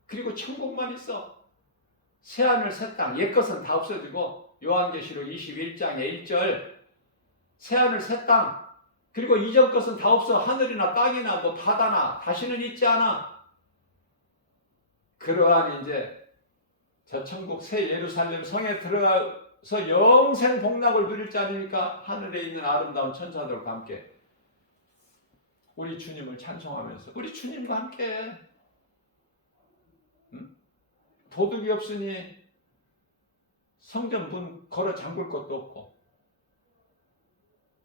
그리고 천국만 있어. 새하늘 새 땅, 옛것은 다 없어지고 요한계시록 21장의 1절 새하늘 새 땅, 그리고 이전 것은 다 없어. 하늘이나 땅이나 뭐 바다나 다시는 있지 않아. 그러한 이제 저 천국 새 예루살렘 성에 들어가서 영생 복락을 누릴 자 아닙니까? 하늘에 있는 아름다운 천사들과 함께 우리 주님을 찬송하면서 우리 주님과 함께 도둑이 없으니 성전 문 걸어 잠글 것도 없고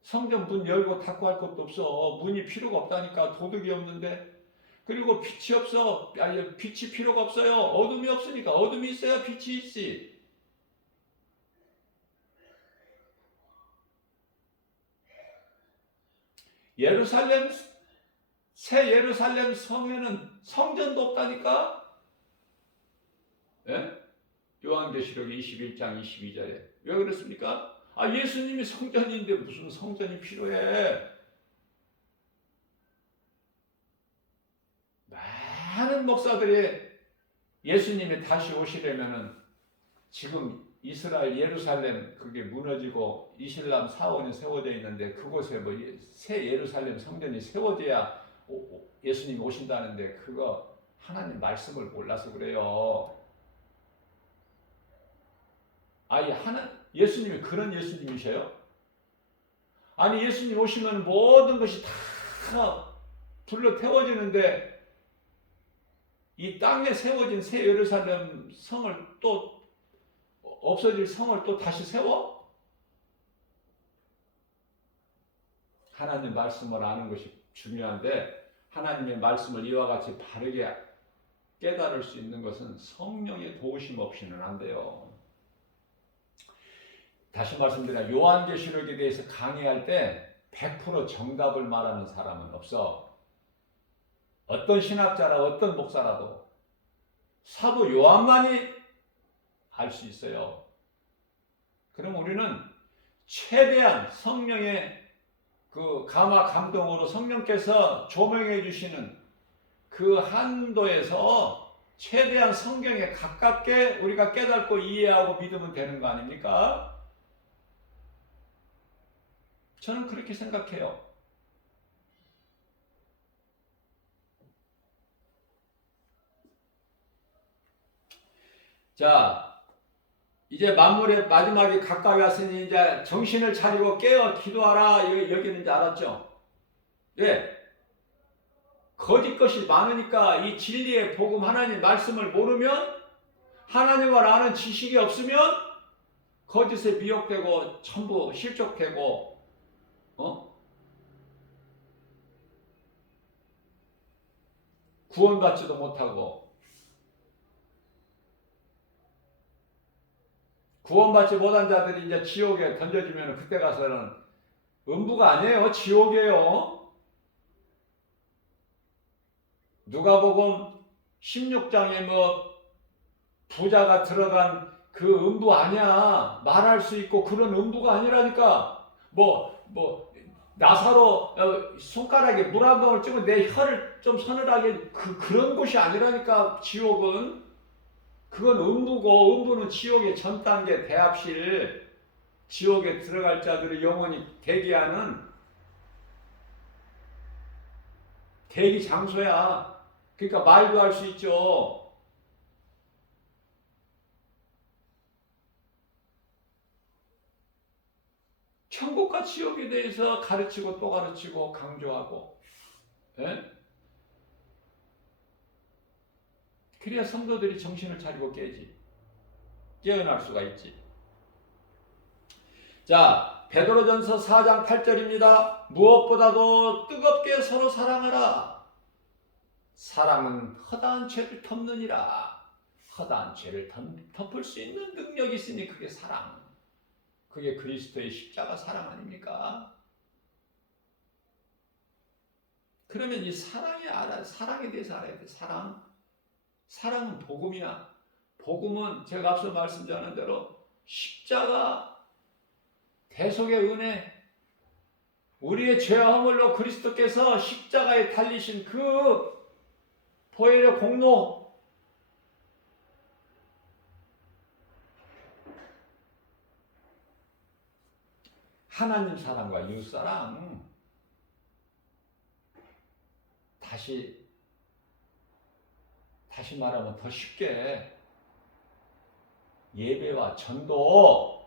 성전 문 열고 닫고 할 것도 없어. 문이 필요가 없다니까. 도둑이 없는데. 그리고 빛이 없어. 아니, 빛이 필요가 없어요. 어둠이 없으니까. 어둠이 있어야 빛이 있지. 예루살렘, 새 예루살렘 성에는 성전도 없다니까. 예? 요한계시록 21장 22절에. 왜 그렇습니까? 예수님이 성전인데 무슨 성전이 필요해? 많은 목사들이 예수님이 다시 오시려면은 지금 이스라엘 예루살렘 그게 무너지고 이슬람 사원이 세워져 있는데 그곳에 뭐 새 예루살렘 성전이 세워져야 예수님이 오신다는데 그거 하나님 말씀을 몰라서 그래요. 예수님이 그런 예수님이셔요? 아니 예수님 오시면 모든 것이 다 불러 태워지는데 이 땅에 세워진 새 예루살렘 성을 또 없어질 성을 또 다시 세워? 하나님 말씀을 아는 것이 중요한데 하나님의 말씀을 이와 같이 바르게 깨달을 수 있는 것은 성령의 도우심 없이는 안 돼요. 다시 말씀드리면 요한계시록에 대해서 강의할 때 100% 정답을 말하는 사람은 없어. 어떤 신학자라 어떤 목사라도 사도 요한만이 알 수 있어요. 그럼 우리는 최대한 성령의 그 감화 감동으로 성령께서 조명해 주시는 그 한도에서 최대한 성경에 가깝게 우리가 깨닫고 이해하고 믿으면 되는 거 아닙니까? 저는 그렇게 생각해요. 자, 이제 만물의 마지막이 가까이 왔으니 이제 정신을 차리고 깨어 기도하라 여기는 줄 알았죠? 예. 거짓 것이 많으니까 이 진리의 복음 하나님 말씀을 모르면 하나님을 아는 지식이 없으면 거짓에 미혹되고 전부 실족되고 구원받지도 못하고 구원받지 못한 자들이 이제 지옥에 던져지면 그때 가서는 음부가 아니에요. 지옥이에요. 누가복음 16장에 뭐 부자가 들어간 그 음부 아니야. 말할 수 있고 그런 음부가 아니라니까. 나사로 손가락에 물 한 방울 찍으면 내 혀를 좀 서늘하게 그런 곳이 아니라니까. 지옥은 그건 음부고, 음부는 지옥의 전 단계 대합실, 지옥에 들어갈 자들을 영원히 대기하는 대기 장소야. 그러니까 말도 할 수 있죠. 천국과 지옥에 대해서 가르치고 또 가르치고 강조하고, 예? 그래야 성도들이 정신을 차리고 깨어날 수가 있지. 자, 베드로전서 4장 8절입니다. 무엇보다도 뜨겁게 서로 사랑하라. 사랑은 허다한 죄를 덮느니라. 허다한 죄를 덮을 수 있는 능력이 있으니 그게 사랑. 그게 그리스도의 십자가 사랑 아닙니까? 그러면 이 사랑에 대해서 알아야 돼. 사랑은 복음이야. 복음은 제가 앞서 말씀드린 대로 십자가 대속의 은혜, 우리의 죄와 허물로 그리스도께서 십자가에 달리신 그 보혈의 공로, 하나님 사랑과 이웃 사랑, 다시 말하면 더 쉽게 예배와 전도,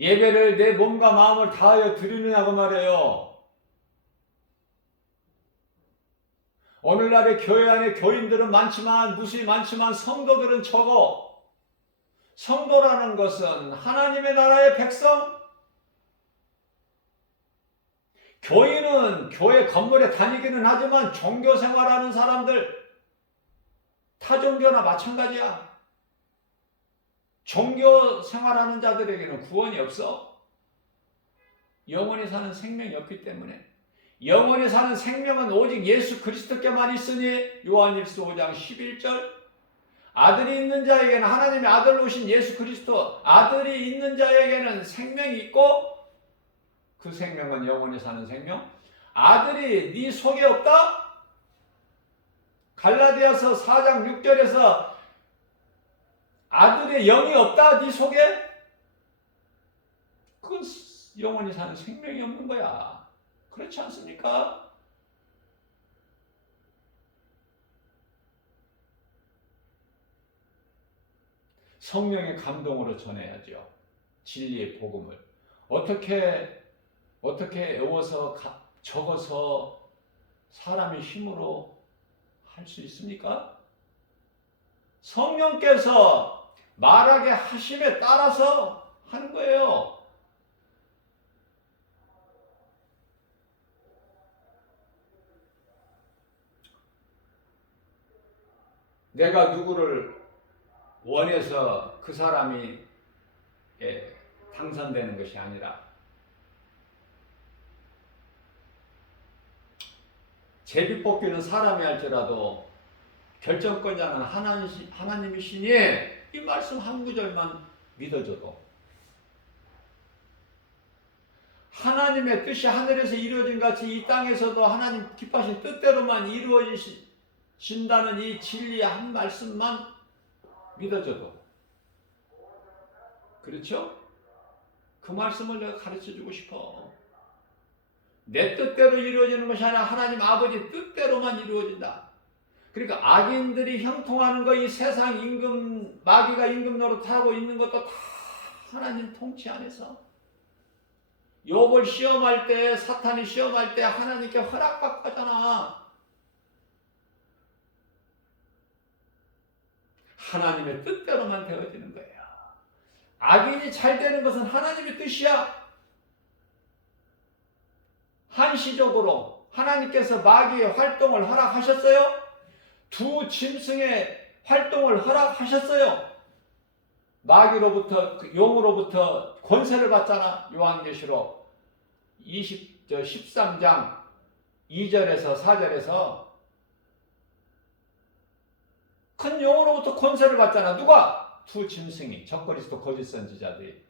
예배를 내 몸과 마음을 다하여 드리느냐고 말해요. 오늘날의 교회 안에 교인들은 무수히 많지만 성도들은 적어. 성도라는 것은 하나님의 나라의 백성, 교인은 교회 건물에 다니기는 하지만 종교 생활하는 사람들, 타종교나 마찬가지야. 종교 생활하는 자들에게는 구원이 없어. 영원히 사는 생명이 없기 때문에. 영원히 사는 생명은 오직 예수 그리스도께만 있으니 요한일서 5장 11절. 아들이 있는 자에게는, 하나님의 아들로 오신 예수 그리스도 아들이 있는 자에게는 생명이 있고 그 생명은 영원히 사는 생명. 아들이 네 속에 없다? 갈라디아서 4장 6절에서 아들의 영이 없다 네 속에? 그건 영원히 사는 생명이 없는 거야. 그렇지 않습니까? 성령의 감동으로 전해야죠. 진리의 복음을. 어떻게 외워서 적어서 사람의 힘으로 할 수 있습니까? 성령께서 말하게 하심에 따라서 하는 거예요. 내가 누구를 원해서 그 사람이 당선되는 것이 아니라 제비 뽑기는 사람이 할지라도 결정권자는 하나님이시니 이 말씀 한 구절만 믿어줘도 하나님의 뜻이 하늘에서 이루어진 같이 이 땅에서도 하나님 기뻐하신 뜻대로만 이루어진다는 이 진리의 한 말씀만 믿어줘도, 그렇죠? 그 말씀을 내가 가르쳐주고 싶어. 내 뜻대로 이루어지는 것이 아니라 하나님 아버지 뜻대로만 이루어진다. 그러니까 악인들이 형통하는 거, 이 세상 마귀가 임금 노릇하고 있는 것도 다 하나님 통치 안에서. 욥을 시험할 때, 사탄이 시험할 때 하나님께 허락받고 하잖아. 하나님의 뜻대로만 되어지는 거예요. 악인이 잘 되는 것은 하나님의 뜻이야. 한시적으로 하나님께서 마귀의 활동을 허락하셨어요. 두 짐승의 활동을 허락하셨어요. 마귀로부터, 용으로부터 권세를 받잖아. 요한계시록 13장 2절에서 4절에서 큰 영으로부터 권세를 받잖아. 누가? 두 짐승이, 적그리스도 거짓 선지자들이.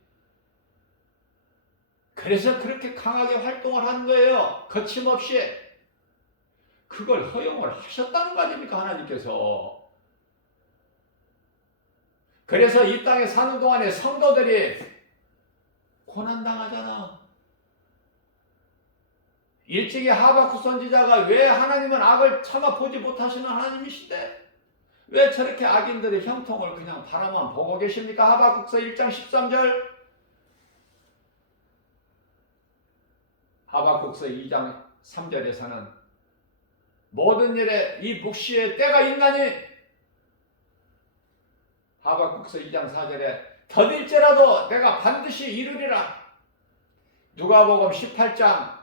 그래서 그렇게 강하게 활동을 한 거예요. 거침없이. 그걸 허용을 하셨다는 거 아닙니까, 하나님께서. 그래서 이 땅에 사는 동안에 성도들이 고난당하잖아. 일찍이 하박국 선지자가 왜 하나님은 악을 참아 보지 못하시는 하나님이신데 왜 저렇게 악인들의 형통을 그냥 바라만 보고 계십니까? 하박국서 1장 13절, 하박국서 2장 3절에서는 모든 일에 이 묵시에 때가 있나니, 하박국서 2장 4절에 더딜지라도 내가 반드시 이루리라. 누가복음 18장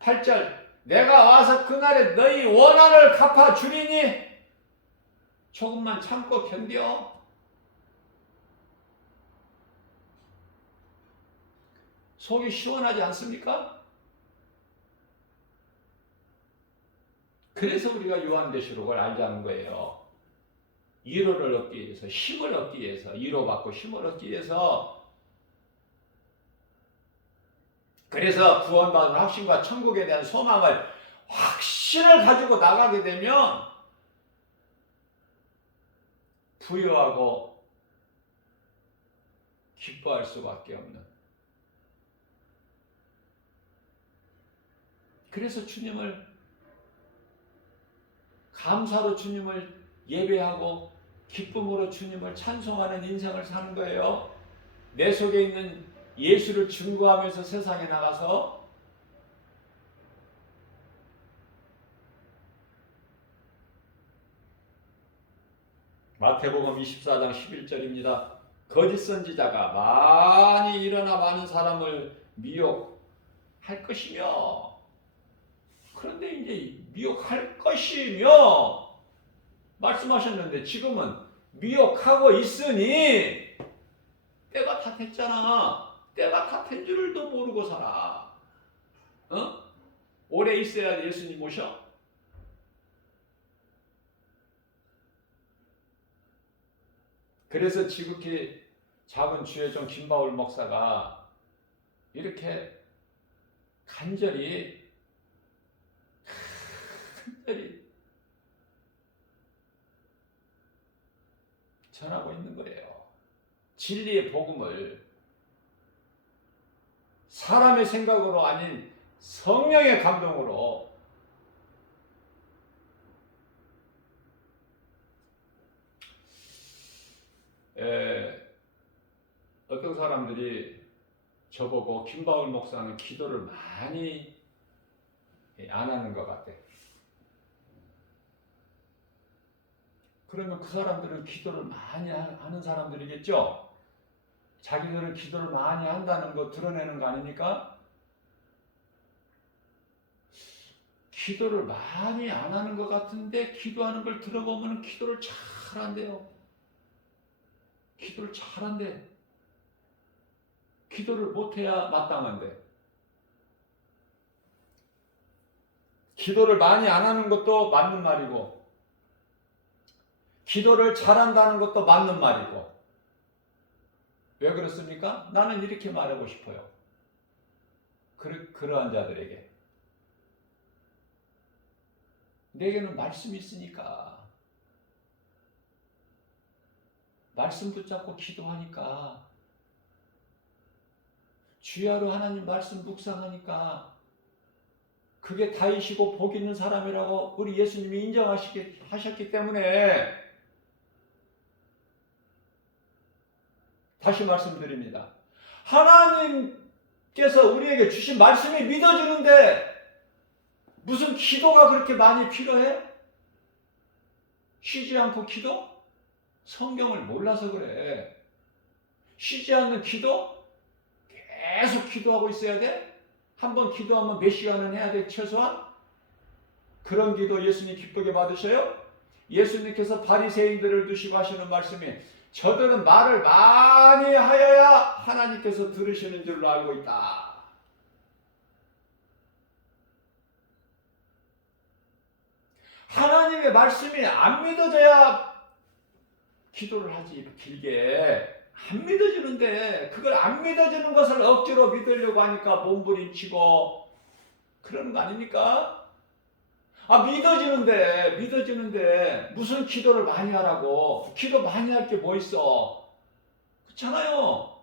8절, 내가 와서 그날에 너희 원한을 갚아주리니 조금만 참고 견뎌. 속이 시원하지 않습니까? 그래서 우리가 요한계시록을 알자는 거예요. 위로를 얻기 위해서, 힘을 얻기 위해서, 위로받고 힘을 얻기 위해서. 그래서 구원받은 확신과 천국에 대한 소망을, 확신을 가지고 나가게 되면 부유하고 기뻐할 수밖에 없는. 그래서 주님을, 감사로 주님을 예배하고 기쁨으로 주님을 찬송하는 인생을 사는 거예요. 내 속에 있는 예수를 증거하면서 세상에 나가서. 마태복음 24장 11절입니다. 거짓 선지자가 많이 일어나 많은 사람을 미혹할 것이며, 그런데 이제 미혹할 것이며 말씀하셨는데 지금은 미혹하고 있으니 때가 다 됐잖아. 때가 다 된 줄도 모르고 살아. 오래 있어야 예수님 오셔? 그래서 지극히 작은 주의종 김바울 목사가 이렇게 간절히 전하고 있는 거예요. 진리의 복음을 사람의 생각으로 아닌 성령의 감동으로. 어떤 사람들이 저보고 김바울 목사는 기도를 많이 안 하는 것 같아. 그러면 그 사람들은 기도를 많이 하는 사람들이겠죠? 자기들은 기도를 많이 한다는 거 드러내는 거 아닙니까? 기도를 많이 안 하는 것 같은데 기도하는 걸 들어보면 기도를 잘한대요. 기도를 잘한대. 기도를 못해야 마땅한데. 기도를 많이 안 하는 것도 맞는 말이고, 기도를 잘한다는 것도 맞는 말이고. 왜 그렇습니까? 나는 이렇게 말하고 싶어요. 그러한 자들에게. 내게는 말씀이 있으니까. 말씀 붙잡고 기도하니까. 주야로 하나님 말씀 묵상하니까. 그게 다이시고 복 있는 사람이라고 우리 예수님이 인정하셨기 때문에. 다시 말씀드립니다. 하나님께서 우리에게 주신 말씀이 믿어지는데 무슨 기도가 그렇게 많이 필요해? 쉬지 않고 기도? 성경을 몰라서 그래. 쉬지 않는 기도? 계속 기도하고 있어야 돼? 한번 기도하면 몇 시간은 해야 돼, 최소한? 그런 기도 예수님 기쁘게 받으셔요? 예수님께서 바리새인들을 두시고 하시는 말씀이 저들은 말을 많이 하여야 하나님께서 들으시는 줄로 알고 있다. 하나님의 말씀이 안 믿어져야 기도를 하지 길게. 안 믿어지는데 그걸 안 믿어지는 것을 억지로 믿으려고 하니까 몸부림치고 그러는 거 아닙니까? 믿어지는데 무슨 기도를 많이 하라고. 기도 많이 할 게 뭐 있어. 그렇잖아요.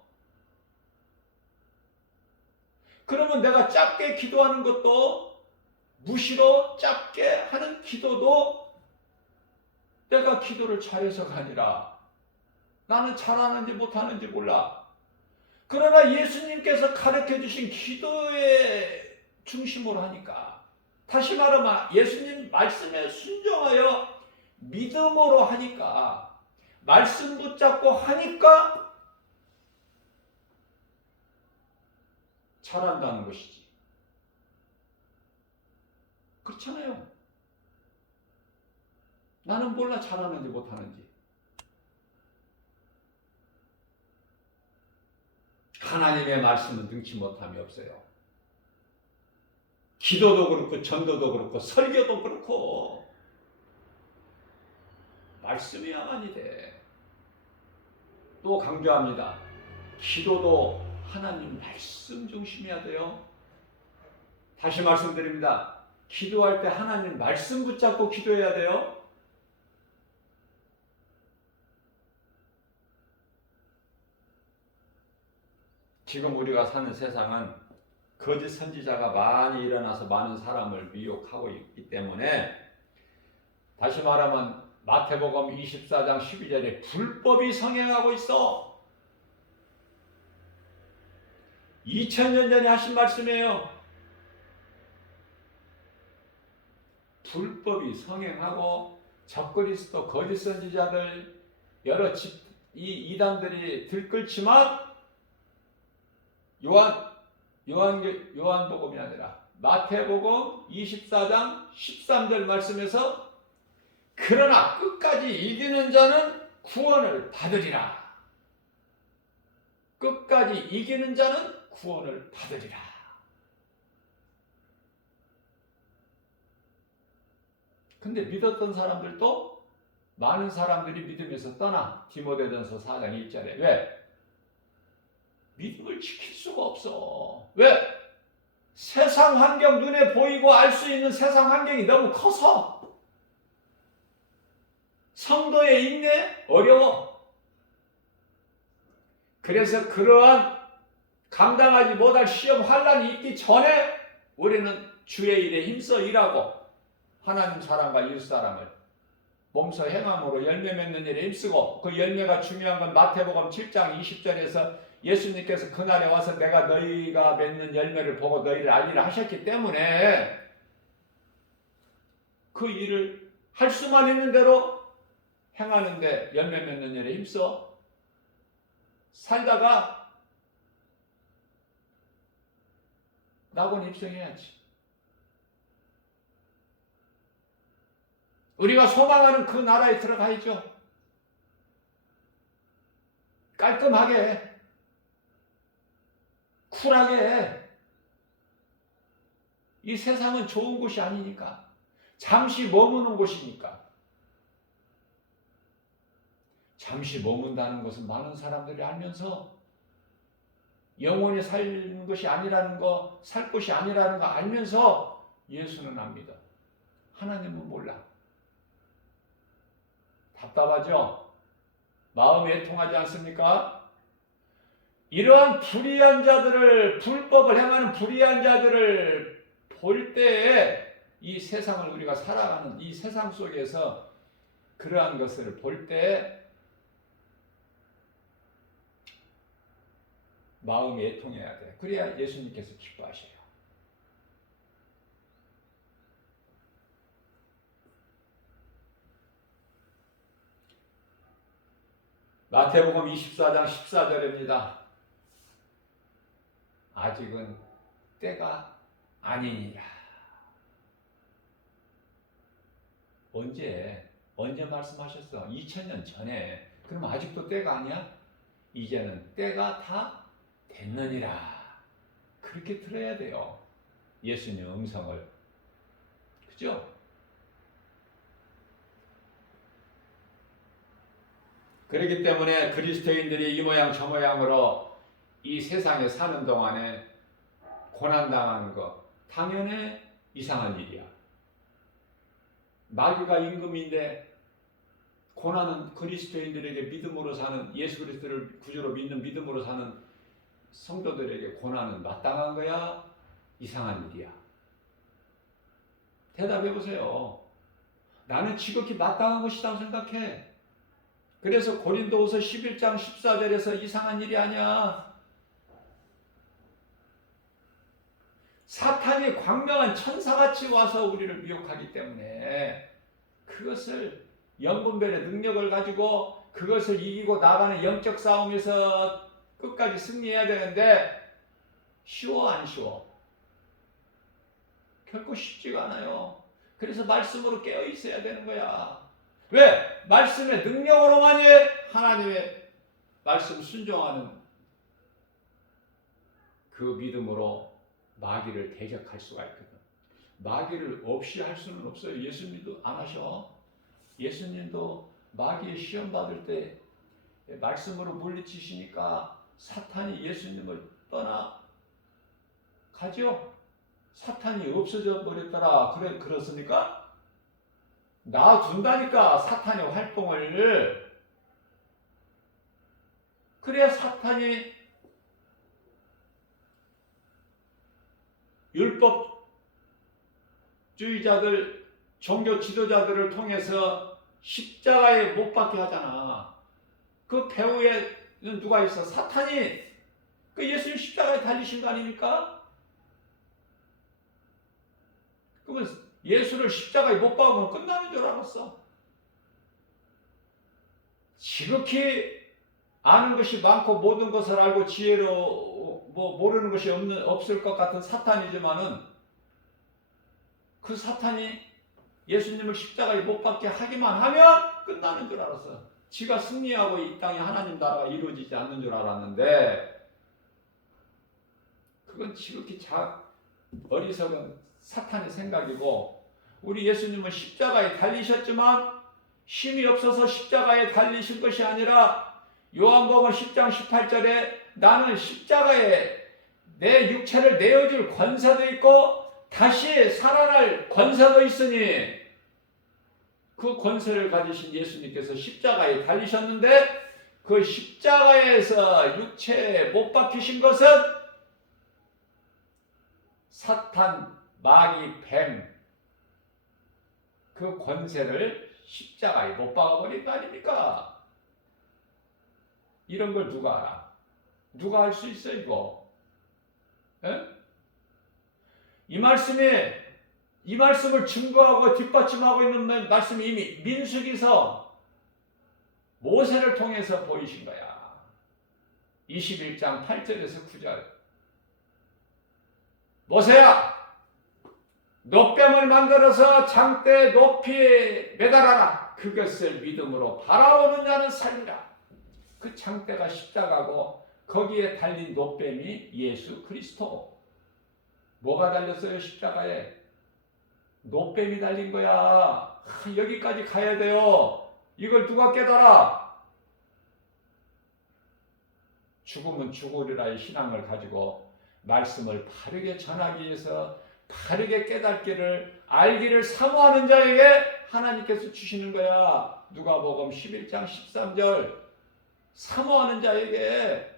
그러면 내가 짧게 기도하는 것도, 무시로 짧게 하는 기도도 내가 기도를 잘해서가 아니라 나는 잘하는지 못하는지 몰라. 그러나 예수님께서 가르쳐 주신 기도의 중심으로 하니까, 다시 말하면 예수님 말씀에 순종하여 믿음으로 하니까, 말씀 붙잡고 하니까 잘한다는 것이지. 그렇잖아요. 나는 몰라 잘하는지 못하는지. 하나님의 말씀은 능치 못함이 없어요. 기도도 그렇고 전도도 그렇고 설교도 그렇고 말씀이야만이 돼. 또 강조합니다. 기도도 하나님 말씀 중심이어야 돼요. 다시 말씀드립니다. 기도할 때 하나님 말씀 붙잡고 기도해야 돼요. 지금 우리가 사는 세상은 거짓 선지자가 많이 일어나서 많은 사람을 미혹하고 있기 때문에, 다시 말하면 마태복음 24장 12절에 불법이 성행하고 있어. 2000년 전에 하신 말씀이에요. 불법이 성행하고 적그리스도 거짓 선지자들 여러 이 이단들이 들끓지만, 요한복음이 아니라 마태복음 24장 13절 말씀에서 그러나 끝까지 이기는 자는 구원을 받으리라. 끝까지 이기는 자는 구원을 받으리라. 근데 믿었던 사람들도 많은 사람들이 믿음에서 떠나. 디모데전서 4장 1절에. 왜? 믿음을 지킬 수가 없어. 왜? 세상 환경, 눈에 보이고 알 수 있는 세상 환경이 너무 커서 성도의 인내 어려워. 그래서 그러한 감당하지 못할 시험 환난이 있기 전에 우리는 주의 일에 힘써 일하고 하나님 사랑과 이웃 사랑을 몸소 행함으로 열매 맺는 일에 힘쓰고, 그 열매가 중요한 건 마태복음 7장 20절에서 예수님께서 그날에 와서 내가 너희가 맺는 열매를 보고 너희를 알리라 하셨기 때문에 그 일을 할 수만 있는 대로 행하는데 열매 맺는 일에 힘써 살다가 낙원 입성해야지. 우리가 소망하는 그 나라에 들어가야죠. 깔끔하게, 쿨하게. 이 세상은 좋은 곳이 아니니까. 잠시 머무는 곳이니까. 잠시 머문다는 것은 많은 사람들이 알면서 영원히 살 것이 아니라는 거, 살 곳이 아니라는 거 알면서 예수는 안 믿어. 하나님은 몰라. 답답하죠? 마음이 애통하지 않습니까? 이러한 불의한 자들을, 불법을 행하는 불의한 자들을 볼 때에, 이 세상을 우리가 살아가는 이 세상 속에서 그러한 것을 볼 때 마음이 애통해야 돼. 그래야 예수님께서 기뻐하셔요. 마태복음 24장 14절입니다. 아직은 때가 아니니라. 언제 말씀하셨어? 2000년 전에. 그럼 아직도 때가 아니야? 이제는 때가 다 됐느니라. 그렇게 들어야 돼요. 예수님의 음성을. 그죠? 그렇기 때문에 그리스도인들이 이 모양 저 모양으로 이 세상에 사는 동안에 고난당하는 거 당연히 이상한 일이야. 마귀가 임금인데 고난은 그리스도인들에게 믿음으로 사는, 예수 그리스도를 구주로 믿는 믿음으로 사는 성도들에게 고난은 마땅한 거야? 이상한 일이야? 대답해 보세요. 나는 지극히 마땅한 것이라고 생각해. 그래서 고린도후서 11장 14절에서 이상한 일이 아니야. 사탄이 광명한 천사같이 와서 우리를 미혹하기 때문에 그것을 영분별의 능력을 가지고 그것을 이기고 나가는 영적 싸움에서 끝까지 승리해야 되는데 쉬워 안 쉬워? 결코 쉽지가 않아요. 그래서 말씀으로 깨어 있어야 되는 거야. 왜? 말씀의 능력으로만이 하나님의 말씀 순종하는 그 믿음으로 마귀를 대적할 수가 있거든. 마귀를 없이 할 수는 없어요. 예수님도 안 하셔. 예수님도 마귀의 시험 받을 때 말씀으로 물리치시니까 사탄이 예수님을 떠나 가죠. 사탄이 없어져 버렸더라. 그렇습니까? 놔둔다니까 사탄의 활동을. 그래야 사탄이 율법주의자들, 종교 지도자들을 통해서 십자가에 못 박게 하잖아. 그 배후에는 누가 있어? 사탄이. 그 예수님 십자가에 달리신 거 아닙니까? 그러면 예수를 십자가에 못 박으면 끝나는 줄 알았어. 지극히 아는 것이 많고 모든 것을 알고 지혜로 모르는 것이 없을 것 같은 사탄이지만은 그 사탄이 예수님을 십자가에 못 박게 하기만 하면 끝나는 줄 알았어. 지가 승리하고 이 땅에 하나님 나라가 이루어지지 않는 줄 알았는데 그건 지극히 어리석은 사탄의 생각이고, 우리 예수님은 십자가에 달리셨지만 힘이 없어서 십자가에 달리신 것이 아니라 요한복음 10장 18절에 나는 십자가에 내 육체를 내어줄 권세도 있고 다시 살아날 권세도 있으니, 그 권세를 가지신 예수님께서 십자가에 달리셨는데 그 십자가에서 육체에 못 박히신 것은 사탄, 마귀, 뱀, 그 권세를 십자가에 못 박아버린 거 아닙니까? 이런 걸 누가 알아? 누가 할 수 있어 이거? 에? 이 말씀을 증거하고 뒷받침하고 있는 말씀이 이미 민수기서 모세를 통해서 보이신 거야. 21장 8절에서 9절. 모세야, 노뱀을 만들어서 장대에 높이 매달아라. 그것을 믿음으로 바라보는 자는 살리라. 그 장대가 십자가고 거기에 달린 노뱀이 예수 그리스도. 뭐가 달렸어요? 십자가에 노뱀이 달린 거야. 여기까지 가야 돼요. 이걸 누가 깨달아? 죽으면 죽으리라의 신앙을 가지고 말씀을 바르게 전하기 위해서 바르게 깨닫기를 알기를 사모하는 자에게 하나님께서 주시는 거야. 누가복음 11장 13절. 사모하는 자에게.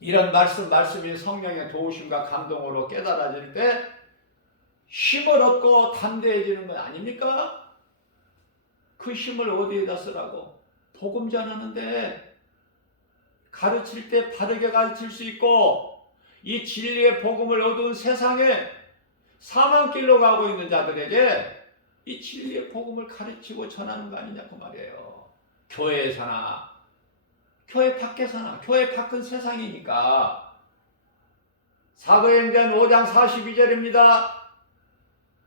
이런 말씀이 성령의 도우심과 감동으로 깨달아질 때 힘을 얻고 담대해지는 거 아닙니까? 그 힘을 어디에다 쓰라고? 복음 전하는데, 가르칠 때 바르게 가르칠 수 있고, 이 진리의 복음을 얻은 세상에 사망길로 가고 있는 자들에게 이 진리의 복음을 가르치고 전하는 거 아니냐고 말이에요. 교회에서나 교회 밖에서나. 교회 밖은 세상이니까. 사도행전 5장 42절입니다.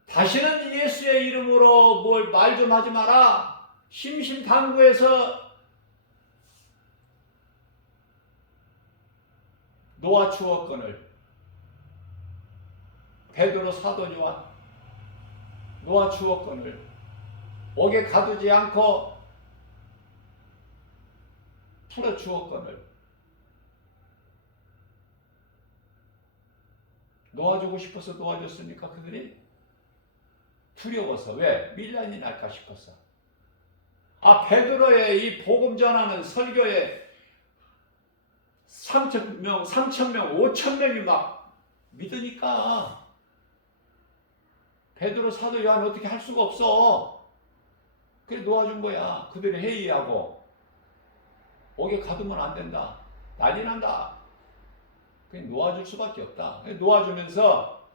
다시는 예수의 이름으로 말 좀 하지 마라. 심심당부해서 노아 추억권을, 베드로 사도 요한 노아 추억권을 옥에 가두지 않고 풀어 주었거늘. 놓아주고 싶어서 놓아줬습니까? 그들이? 두려워서. 왜? 밀란이 날까 싶어서. 베드로의 이 복음 전하는 설교에 3,000명, 5,000명이 막 믿으니까 베드로 사도 요한 어떻게 할 수가 없어. 그래 놓아준 거야. 그들이 회의하고 옥에 가두면 안 된다. 난리 난다. 그냥 놓아줄 수밖에 없다. 놓아주면서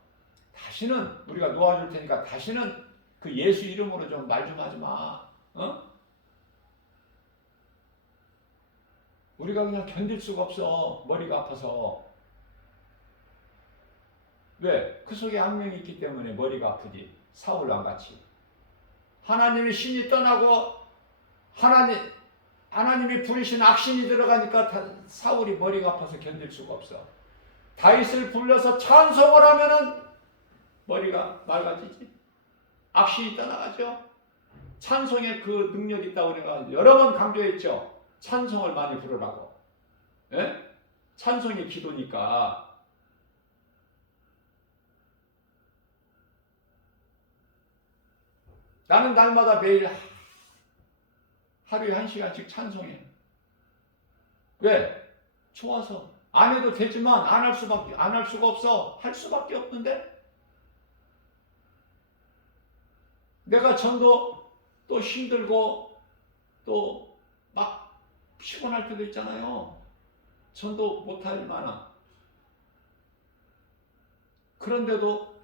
다시는 우리가 놓아줄 테니까 다시는 그 예수 이름으로 좀 말 좀 하지 마. 우리가 그냥 견딜 수가 없어. 머리가 아파서. 왜? 그 속에 악령이 있기 때문에 머리가 아프지. 사울랑 같이. 하나님의 신이 떠나고 하나님이 부리신 악신이 들어가니까 사울이 머리가 아파서 견딜 수가 없어. 다윗을 불러서 찬송을 하면은 머리가 맑아지지. 악신이 떠나가죠. 찬송에 그 능력이 있다고 내가 여러 번 강조했죠. 찬송을 많이 부르라고. 예? 찬송이 기도니까. 나는 날마다 매일 하루에 1시간씩 찬송해. 왜? 좋아서. 안 해도 되지만 안 할 수가 없어. 할 수밖에 없는데. 내가 전도 또 힘들고 또 막 피곤할 때도 있잖아요. 전도 못할 만한. 그런데도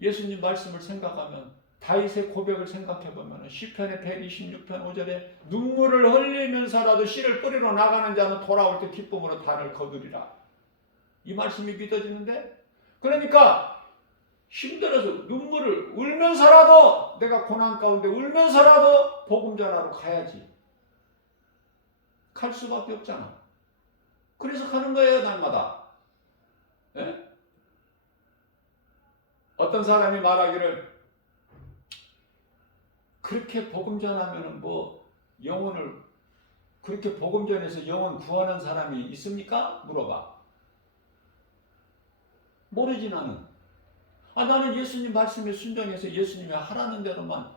예수님 말씀을 생각하면 다윗의 고백을 생각해보면 시편의 126편 5절에 눈물을 흘리면서라도 씨를 뿌리러 나가는 자는 돌아올 때 기쁨으로 단을 거두리라. 이 말씀이 믿어지는데, 그러니까 힘들어서 눈물을 울면서라도, 내가 고난 가운데 울면서라도 복음 전하러 가야지. 갈 수밖에 없잖아. 그래서 가는 거예요, 날마다. 예? 어떤 사람이 말하기를, 그렇게 복음 전하면은 영혼을, 그렇게 복음 전해서 영혼 구하는 사람이 있습니까? 물어봐. 모르지 나는. 나는 예수님 말씀에 순종해서 예수님이 하라는 대로만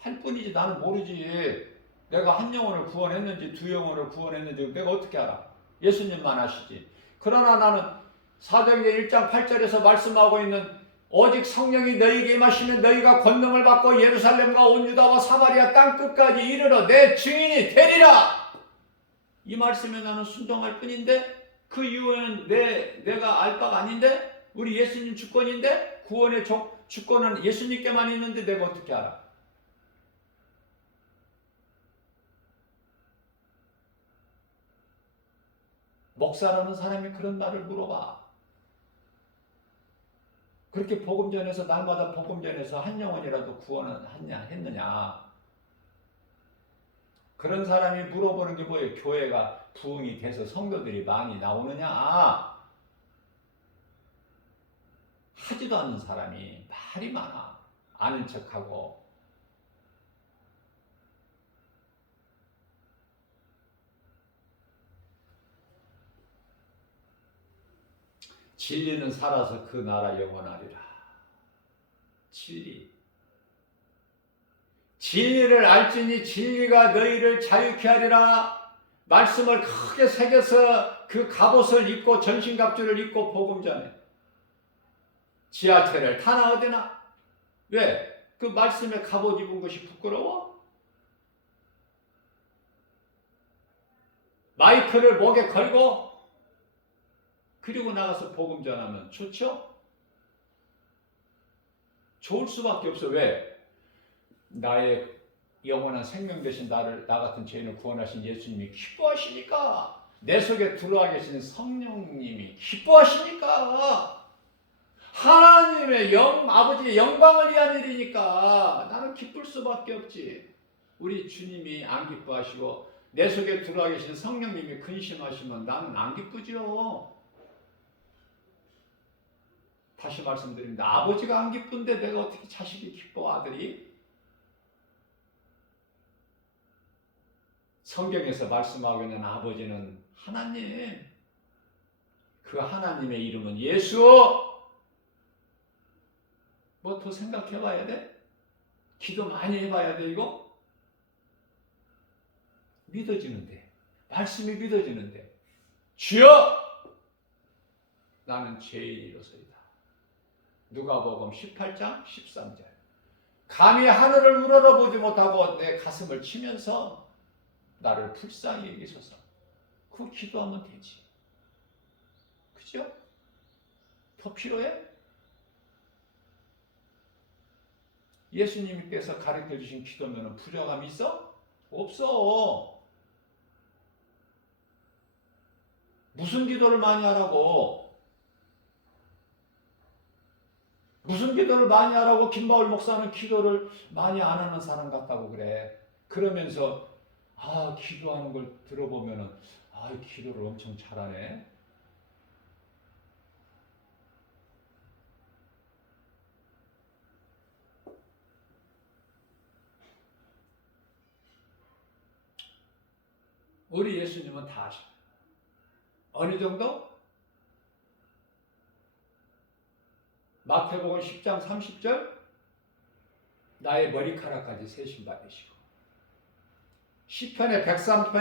할 뿐이지 나는 모르지. 내가 한 영혼을 구원했는지 두 영혼을 구원했는지 내가 어떻게 알아? 예수님만 아시지. 그러나 나는 사도행전 1장 8절에서 말씀하고 있는 오직 성령이 너희에게 임하시면 너희가 권능을 받고 예루살렘과 온 유다와 사마리아 땅끝까지 이르러 내 증인이 되리라. 이 말씀에 나는 순종할 뿐인데, 그 이후에는 내가 알 바가 아닌데, 우리 예수님 주권인데, 구원의 주권은 예수님께만 있는데 내가 어떻게 알아? 목사라는 사람이 그런 말을 물어봐. 그렇게 복음 전해서 날마다 복음 전해서 한 영혼이라도 구원은 했느냐? 그런 사람이 물어보는 게 뭐예요? 교회가 부흥이 돼서 성도들이 많이 나오느냐? 하지도 않는 사람이 말이 많아. 아는 척하고. 진리는 살아서 그 나라 영원하리라. 진리를 알지니 진리가 너희를 자유케 하리라. 말씀을 크게 새겨서 그 갑옷을 입고 전신갑주를 입고 복음 전해. 지하철을 타나 어디나. 왜? 그 말씀에 갑옷 입은 것이 부끄러워? 마이크를 목에 걸고 그리고 나가서 복음 전하면 좋죠? 좋을 수밖에 없어. 왜? 나의 영원한 생명 대신 나 같은 죄인을 구원하신 예수님이 기뻐하시니까. 내 속에 들어와 계신 성령님이 기뻐하시니까. 하나님의 아버지의 영광을 위한 일이니까 나는 기쁠 수밖에 없지. 우리 주님이 안 기뻐하시고 내 속에 들어와 계신 성령님이 근심하시면 나는 안 기쁘죠. 다시 말씀드립니다. 아버지가 안 기쁜데 내가 어떻게 자식이 기뻐, 아들이? 성경에서 말씀하고 있는 아버지는 하나님. 그 하나님의 이름은 예수. 뭐 더 생각해 봐야 돼? 기도 많이 해봐야 돼, 이거? 믿어지는데. 말씀이 믿어지는데. 주여! 나는 죄인이로소이다. 누가복음 18장 13절. 감히 하늘을 우러러보지 못하고 내 가슴을 치면서 나를 불쌍히 여기소서. 그 기도하면 되지. 그죠? 더 필요해? 예수님께서 가르쳐 주신 기도면 부족함이 있어? 없어. 무슨 기도를 많이 하라고? 무슨 기도를 많이 하라고 김바울 목사는 기도를 많이 안 하는 사람 같다고 그래. 그러면서 기도하는 걸 들어보면은 기도를 엄청 잘하네. 우리 예수님은 다 아셔. 어느 정도? 마태복음 10장 30절 나의 머리카락까지 세심 받으시고 시편 103편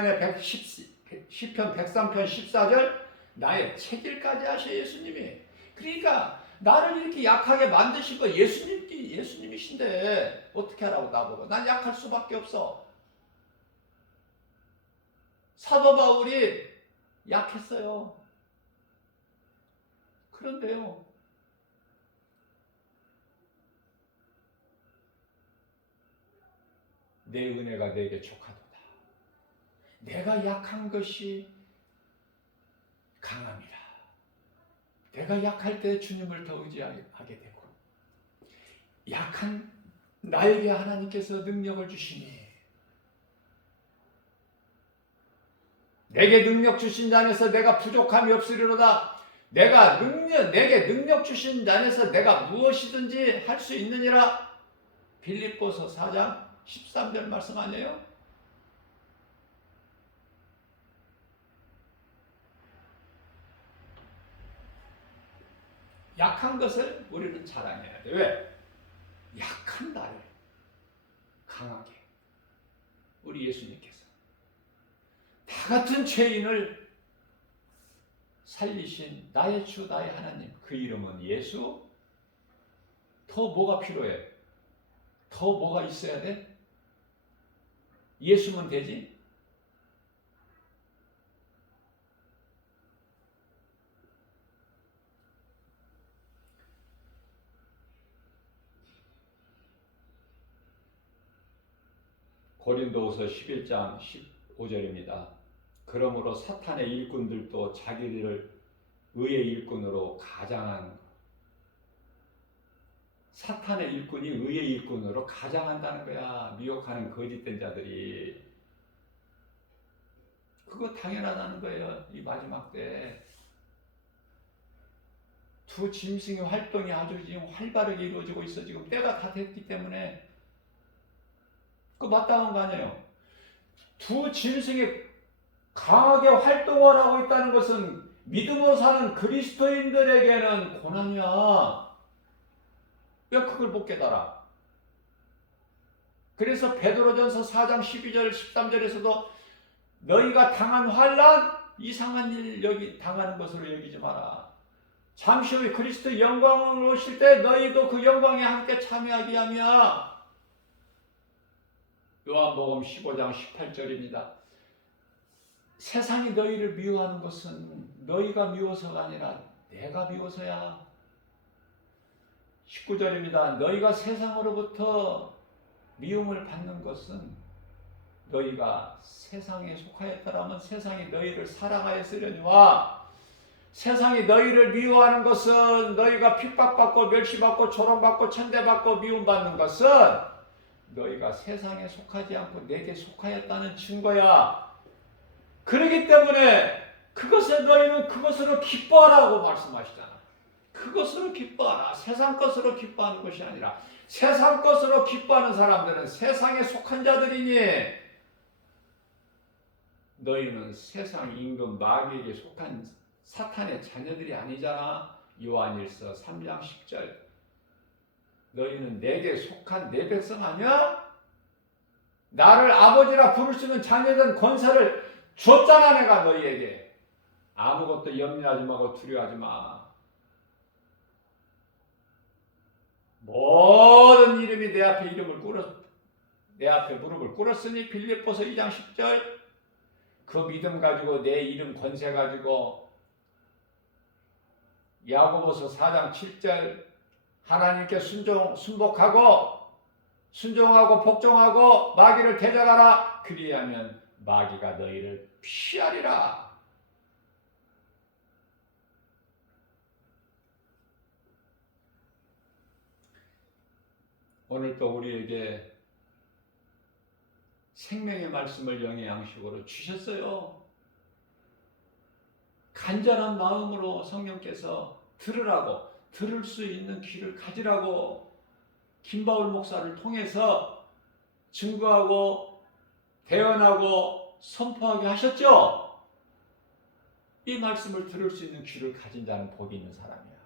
14절 나의 체질까지 하셔 예수님이. 그러니까 나를 이렇게 약하게 만드신 거 예수님이신데 어떻게 하라고 나보고. 난 약할 수밖에 없어. 사도 바울이 약했어요. 그런데요, 내 은혜가 내게 족하도다. 내가 약한 것이 강함이라. 내가 약할 때 주님을 더 의지하게 되고, 약한 나에게 하나님께서 능력을 주시니, 내게 능력 주신 자 안에서 내가 부족함이 없으리로다. 내게 능력 주신 자 안에서 내가 무엇이든지 할 수 있느니라. 빌립보서 4장 13절 말씀 아니에요? 약한 것을 우리는 자랑해야 돼. 왜? 약한 나를 강하게 우리 예수님께서 다 같은 죄인을 살리신 나의 주 나의 하나님, 그 이름은 예수. 더 뭐가 필요해? 더 뭐가 있어야 돼? 예수면 되지? 고린도후서 11장 15절입니다. 그러므로 사탄의 일꾼들도 자기들을 의의 일꾼으로 가장한, 사탄의 일꾼이 의의 일꾼으로 가장한다는 거야. 미혹하는 거짓된 자들이. 그거 당연하다는 거예요. 이 마지막 때 두 짐승의 활동이 아주 지금 활발하게 이루어지고 있어. 지금 때가 다 됐기 때문에. 그거 마땅한 거 아니에요. 두 짐승이 강하게 활동을 하고 있다는 것은 믿음으로 사는 그리스도인들에게는 고난이야. 왜 그걸 못 깨달아? 그래서 베드로전서 4장 12절 13절에서도 너희가 당한 환난 이상한 일 당하는 것으로 여기지 마라. 잠시 후에 그리스도 영광을 오실 때 너희도 그 영광에 함께 참여하게 하며. 요한복음 15장 18절입니다. 세상이 너희를 미워하는 것은 너희가 미워서가 아니라 내가 미워서야. 19절입니다. 너희가 세상으로부터 미움을 받는 것은 너희가 세상에 속하였더라면 세상이 너희를 사랑하였으려니와, 세상이 너희를 미워하는 것은 너희가 핍박받고 멸시받고 조롱받고 천대받고 미움받는 것은 너희가 세상에 속하지 않고 내게 속하였다는 증거야. 그렇기 때문에 너희는 그것으로 기뻐하라고 말씀하시잖아. 그것으로 기뻐하라. 세상 것으로 기뻐하는 것이 아니라 세상 것으로 기뻐하는 사람들은 세상에 속한 자들이니 너희는 세상 임금 마귀에게 속한 사탄의 자녀들이 아니잖아. 요한일서 3장 10절. 너희는 내게 속한 내 백성 아니야? 나를 아버지라 부를 수 있는 자녀된 권세를 줬잖아. 내가 너희에게. 아무것도 염려하지 말고 두려워하지 마. 모든 이름이 내 앞에 내 앞에 무릎을 꿇었으니 빌립보서 2장 10절. 그 믿음 가지고 내 이름 권세 가지고 야고보서 4장 7절 하나님께 순종하고 복종하고 마귀를 대적하라. 그리하면 마귀가 너희를 피하리라. 오늘 또 우리에게 생명의 말씀을 영의 양식으로 주셨어요. 간절한 마음으로 성령께서 들으라고, 들을 수 있는 귀를 가지라고 김바울 목사를 통해서 증거하고 대언하고 선포하게 하셨죠. 이 말씀을 들을 수 있는 귀를 가진 자는 복이 있는 사람이야.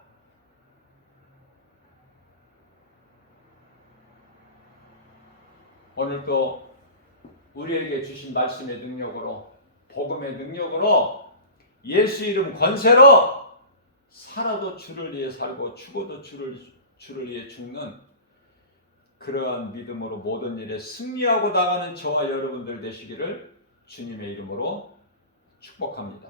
오늘도 우리에게 주신 말씀의 능력으로, 복음의 능력으로, 예수 이름 권세로 살아도 주를 위해 살고 죽어도 주를 위해 죽는 그러한 믿음으로 모든 일에 승리하고 나가는 저와 여러분들 되시기를 주님의 이름으로 축복합니다.